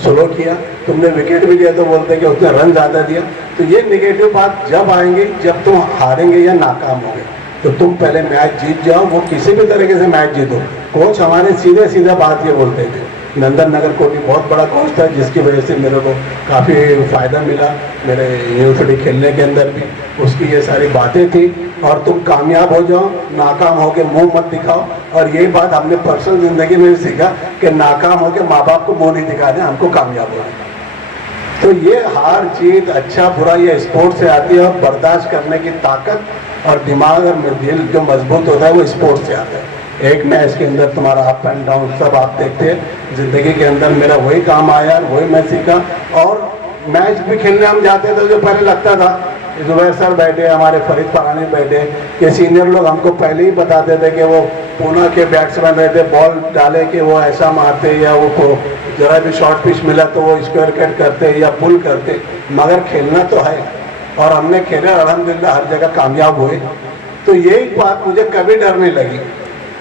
स्लो किया, तुमने विकेट भी लिया तो बोलते कि उसने रन ज्यादा दिया। तो ये निगेटिव बात जब आएंगी जब तुम हारेंगे या नाकाम होंगे। तो तुम पहले मैच जीत जाओ, वो किसी भी तरीके से मैच जीतो। कोच हमारे सीधे सीधे बात ये बोलते थे। नंदन नगर कोटी बहुत बड़ा कोच था जिसकी वजह से मेरे को काफ़ी फ़ायदा मिला मेरे यूनिवर्सिटी खेलने के अंदर भी। उसकी ये सारी बातें थी। और तुम कामयाब हो जाओ, नाकाम होके मुंह मत दिखाओ। और यही बात हमने पर्सनल ज़िंदगी में भी सीखा कि नाकाम होके माँ बाप को मुंह नहीं दिखाने, हमको कामयाब होना। तो ये हार जीत अच्छा बुरा ये स्पोर्ट्स से आती है। और बर्दाश्त करने की ताकत और दिमाग और दिल जो मजबूत होता है वो स्पोर्ट्स से आता है। एक मैच के अंदर तुम्हारा अप एंड डाउन सब आप देखते हैं। जिंदगी के अंदर मेरा वही काम आया, वही मैं सीखा। और मैच भी खेलने हम जाते थे जो पहले लगता था, जुबैर सर बैठे, हमारे फरीद परानी बैठे, ये सीनियर लोग हमको पहले ही बताते थे कि वो पूना के बैट्समैन रहते, बॉल डाले कि वो ऐसा मारते या वो जरा भी शॉर्ट पिच मिला तो वो स्क्वायर कट करते या पुल करते। मगर खेलना तो है और हमने खेला, अल्हम्दुलिल्लाह हर जगह कामयाब हुए। तो यही बात मुझे कभी डर नहीं लगी।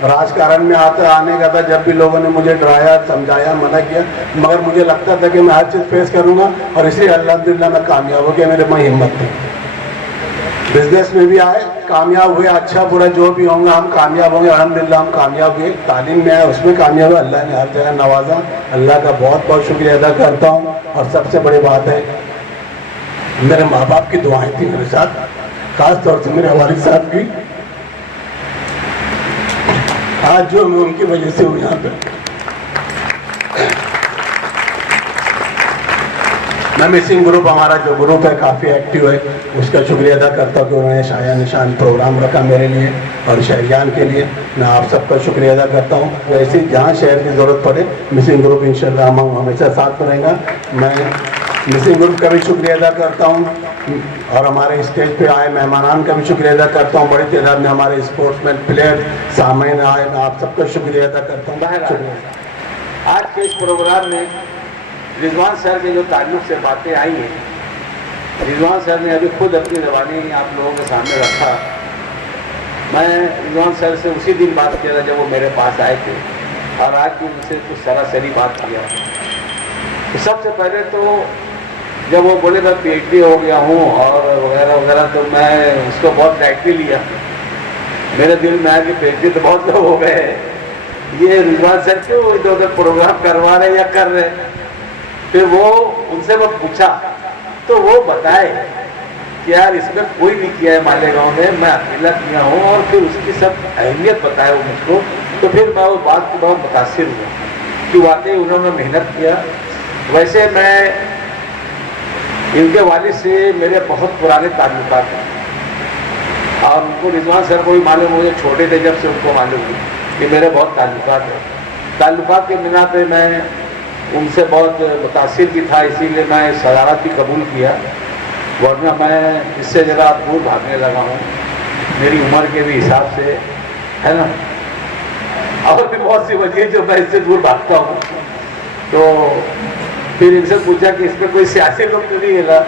राजकारण में आने का था, जब भी लोगों ने मुझे डराया, समझाया, मना किया, मगर मुझे लगता था कि मैं हर चीज़ फेस करूंगा। और इसलिए अल्हम्दुलिल्लाह मैं कामयाब हो गया, मेरे में हिम्मत थी। बिजनेस में भी आए, कामयाब हुए, अच्छा बुरा जो भी होंगे हम कामयाब होंगे। अल्हम्दुलिल्लाह हम कामयाब हुए। तालीम में आए उसमें कामयाब हुए, अल्लाह ने हर जगह नवाजा। अल्लाह का बहुत बहुत शुक्रिया अदा करता हूँ। और सबसे बड़ी बात है मेरे माँ बाप की दुआएं थी मेरे साथ, खास तौर से मेरे वालिद साहब की। आज जो मैं उनकी वजह से हूँ यहाँ पे। मैं मिसिंग ग्रुप, हमारा जो ग्रुप है काफ़ी एक्टिव है, उसका शुक्रिया अदा करता हूँ कि उन्होंने शाया निशान प्रोग्राम रखा मेरे लिए और शहरियान के लिए। मैं आप सबका शुक्रिया अदा करता हूँ। वैसे ही जहाँ शहर की ज़रूरत पड़े मिसिंग ग्रुप इंशाल्लाह हम हमेशा साथ में रहेगा। मैं मिसिंग ग्रुप का भी शुक्रिया अदा करता हूँ और हमारे स्टेज पे आए मेहमानान का भी शुक्रिया अदा करता हूँ। बड़ी तादाद में हमारे स्पोर्ट्समैन प्लेयर सामने आए, मैं आप सबका शुक्रिया अदा करता हूँ। आज के इस प्रोग्राम में रिजवान सर के जो ताल्लुक से बातें आई हैं, रिजवान सर ने अभी खुद अपनी ज़बानी आप लोगों के सामने रखा। मैं रिजवान सर से उसी दिन बात किया था जब वो मेरे पास आए थे और आज भी उनसे कुछ सरासरी बात किया। तो सबसे पहले तो जब वो बोले मैं PhD हो गया हूँ और वगैरह वगैरह, तो मैं उसको बहुत लाइटली लिया। मेरे दिल में आया कि PhD तो बहुत लोग हो गए, ये रिजवान सर क्यों इधर उधर प्रोग्राम करवा रहे या कर रहे। फिर वो उनसे मैं पूछा तो वो बताए कि यार इसमें कोई नहीं किया है मालेगांव में, मैं अकेला किया हूँ। और फिर उसकी सब अहमियत बताया वो मुझको। तो फिर मैं उस बात को बहुत मुतासिर हुआ कि वाकई उन्होंने मेहनत किया। वैसे मैं इनके वालिद से मेरे बहुत पुराने ताल्लुकात हैं और उनको रिजवान सर को भी मालूम, मुझे छोटे थे जब से उनको मालूम हुई कि मेरे बहुत ताल्लुकात हैं। ताल्लुकात के बिना पे मैं उनसे बहुत मुतासिर भी था, इसीलिए मैं सदारत भी कबूल किया। वरना मैं इससे ज़रा दूर भागने लगा हूँ मेरी उम्र के भी हिसाब से, है ना। और भी बहुत सी वजह जो मैं इससे दूर भागता हूँ। तो फिर इनसे पूछा कि इसमें कोई सियासी लोग तो नहीं है?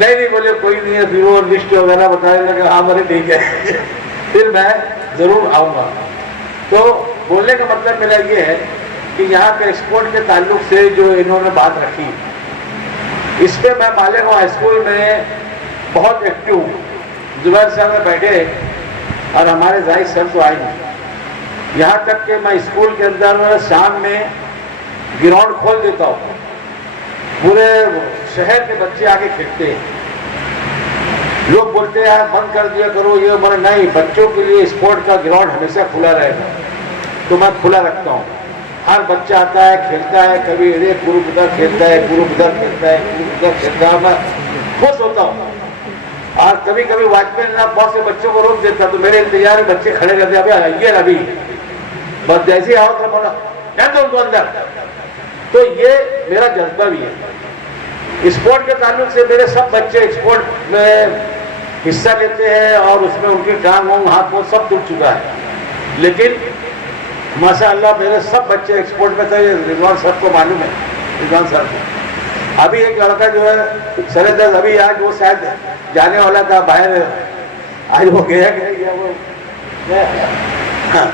नहीं बोले कोई नहीं है। फिर वो लिस्ट वगैरह बताने लगे, हाँ बोले ठीक है फिर मैं ज़रूर आऊँगा। तो बोलने का मतलब मेरा ये है कि यहाँ के एक्सपोर्ट के ताल्लुक से जो इन्होंने बात रखी, इस पर मैं मालेगांव हाई स्कूल में बहुत एक्टिव हूँ। जुबैर साहब में बैठे और हमारे जाहिर सर तो आए नहीं। यहाँ तक कि मैं स्कूल के अंदर शाम में ग्राउंड खोल देता हूँ, पूरे शहर के बच्चे आके खेलते हैं। लोग बोलते हैं यार बंद कर दिया करो ये बोले नहीं, बच्चों के लिए स्पोर्ट का ग्राउंड हमेशा खुला रहेगा, तो मैं खुला रखता हूँ। हर बच्चा आता है, खेलता है, कभी एक ग्रुप उधर खेलता है, ग्रुप उधर खेलता है, ग्रुप उधर खेलता है, मैं खुश होता हूँ। और कभी कभी वॉचमैन ना बहुत से बच्चों को रोक देता, तो मेरे इंतजार में बच्चे खड़े रहते, अभी आइए अभी बस जैसे आओ तो बोला तो उनको अंदर। तो ये मेरा जज्बा भी है। स्पोर्ट के ताल्लुक से मेरे सब बच्चे स्पोर्ट में हिस्सा लेते हैं और उसमें उनकी टांग वांग हाथ पांव सब टूट चुका है, लेकिन माशाअल्लाह मेरे सब बच्चे एक्सपोर्ट में थे। रिजवान सर को मालूम है, रिजवान सर को। अभी एक लड़का जो है सरदर्द, अभी आज वो शायद जाने वाला था बाहर, आज वो गया वो हाँ।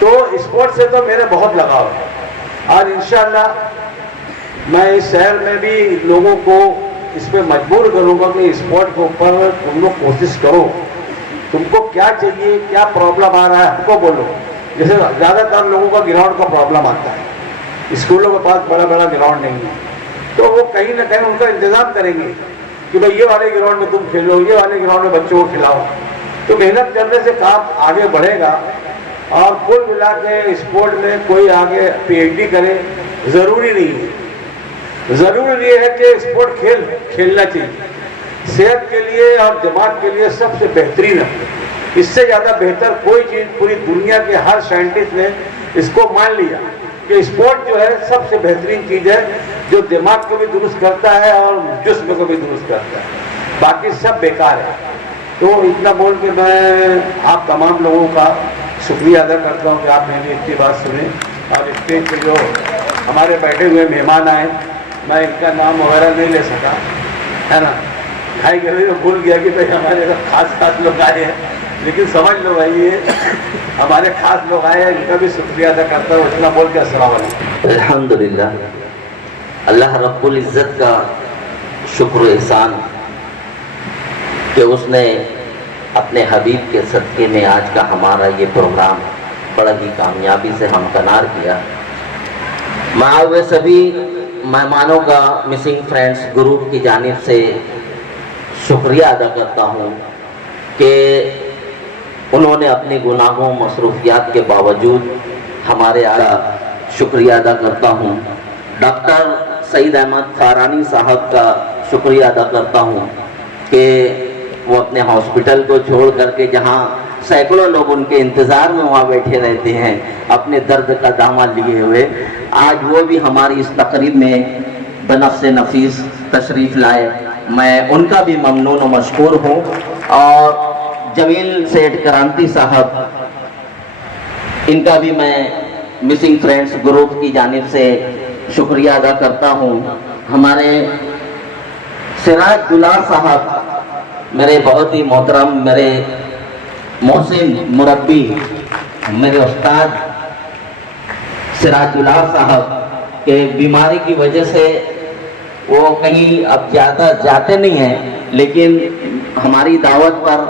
तो स्पोर्ट से तो मेरे बहुत लगाव है और इंशाअल्लाह मैं इस शहर में भी लोगों को इस पर मजबूर करूँगा कि स्पोर्ट के ऊपर तुम लोग कोशिश करो। तुमको क्या चाहिए, क्या प्रॉब्लम आ रहा है हमको बोलो। जैसे ज़्यादातर लोगों का ग्राउंड का प्रॉब्लम आता है, स्कूलों के पास बड़ा बड़ा ग्राउंड नहीं है, तो वो कहीं ना कहीं उनका इंतजाम करेंगे कि भाई ये वाले ग्राउंड में तुम खेलो, ये वाले ग्राउंड में बच्चों को खिलाओ। तो मेहनत करने से काम आगे बढ़ेगा और कुल मिला के स्पोर्ट में कोई आगे PhD करे ज़रूरी नहीं है। ज़रूरी ये है कि स्पोर्ट खेलना चाहिए, सेहत के लिए और दिमाग के लिए सबसे बेहतरीन है। इससे ज़्यादा बेहतर कोई चीज़ पूरी दुनिया के हर साइंटिस्ट ने इसको मान लिया कि स्पोर्ट जो है सबसे बेहतरीन चीज़ है, जो दिमाग को भी दुरुस्त करता है और जिस्म को भी दुरुस्त करता है, बाकी सब बेकार है। तो इतना बोल के मैं आप तमाम लोगों का शुक्रिया अदा करता हूँ कि आपने भी इतनी बात सुनी। और स्टेज पे जो हमारे बैठे हुए मेहमान आए, मैं इनका नाम वगैरह नहीं ले सका, है ना, भाई कभी तो भूल गया कि भाई हमारे तो खास लोग आए हैं, लेकिन समझ लो भाई ये हमारे खास लोग आए हैं, इनका भी शुक्रिया अदा करता हूँ। इतना बोल के अस्सलाम वालेकुम। अल्हम्दुलिल्लाह, अल्लाह रब्बुल इज़्ज़त का शुक्र एहसान कि उसने अपने हबीब के सदक़े में आज का हमारा ये प्रोग्राम बड़ा ही कामयाबी से हमकनार किया। मैं हुए सभी मेहमानों का मिसिंग फ्रेंड्स ग्रुप की जानिब से शुक्रिया अदा करता हूँ कि उन्होंने अपने गुनाहों मसरूफियात के बावजूद हमारे आया। शुक्रिया अदा करता हूँ डॉक्टर सईद अहमद फारानी साहब का शुक्रिया अदा करता हूँ कि वो अपने हॉस्पिटल को छोड़ करके जहाँ सैकड़ों लोग उनके इंतज़ार में वहाँ बैठे रहते हैं अपने दर्द का दामा लिए हुए, आज वो भी हमारी इस तकरीब में बनफ़्स नफीस तशरीफ़ लाए। मैं उनका भी ममनून और मशकूर हूँ। और जमील सेठ क्रांति साहब, इनका भी मैं मिसिंग फ्रेंड्स ग्रुप की जानिब से शुक्रिया अदा करता हूँ। हमारे सिराज दुलार साहब, मेरे बहुत ही मोहतरम, मेरे मोहसिन मुरब्बी, मेरे उस्ताद सिराज दुलार साहब के बीमारी की वजह से वो कहीं अब ज़्यादा जाते नहीं हैं, लेकिन हमारी दावत पर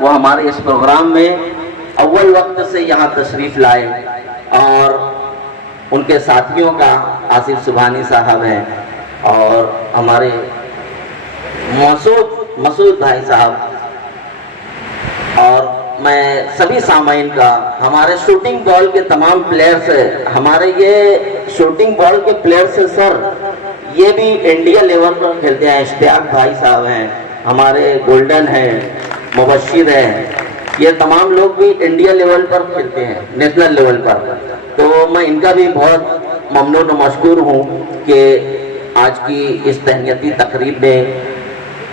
वो हमारे इस प्रोग्राम में अव्वल वक्त से यहाँ तशरीफ़ लाए। और उनके साथियों का आसिफ सुभानी साहब हैं और हमारे मसूद भाई साहब, और मैं सभी सामाइन का, हमारे शूटिंग बॉल के तमाम प्लेयर्स, हमारे ये शूटिंग बॉल के प्लेयर्स सर ये भी इंडिया लेवल पर खेलते हैं। इश्तियाक भाई साहब हैं, हमारे गोल्डन हैं, मुबश्शिर हैं, ये तमाम लोग भी इंडिया लेवल पर खेलते हैं, नेशनल लेवल पर। तो मैं इनका भी बहुत ममनून और मशकूर हूँ कि आज की इस तहनीती तकरीब में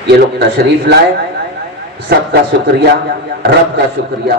ये लोग तशरीफ़ लाए। सबका शुक्रिया, रब का शुक्रिया।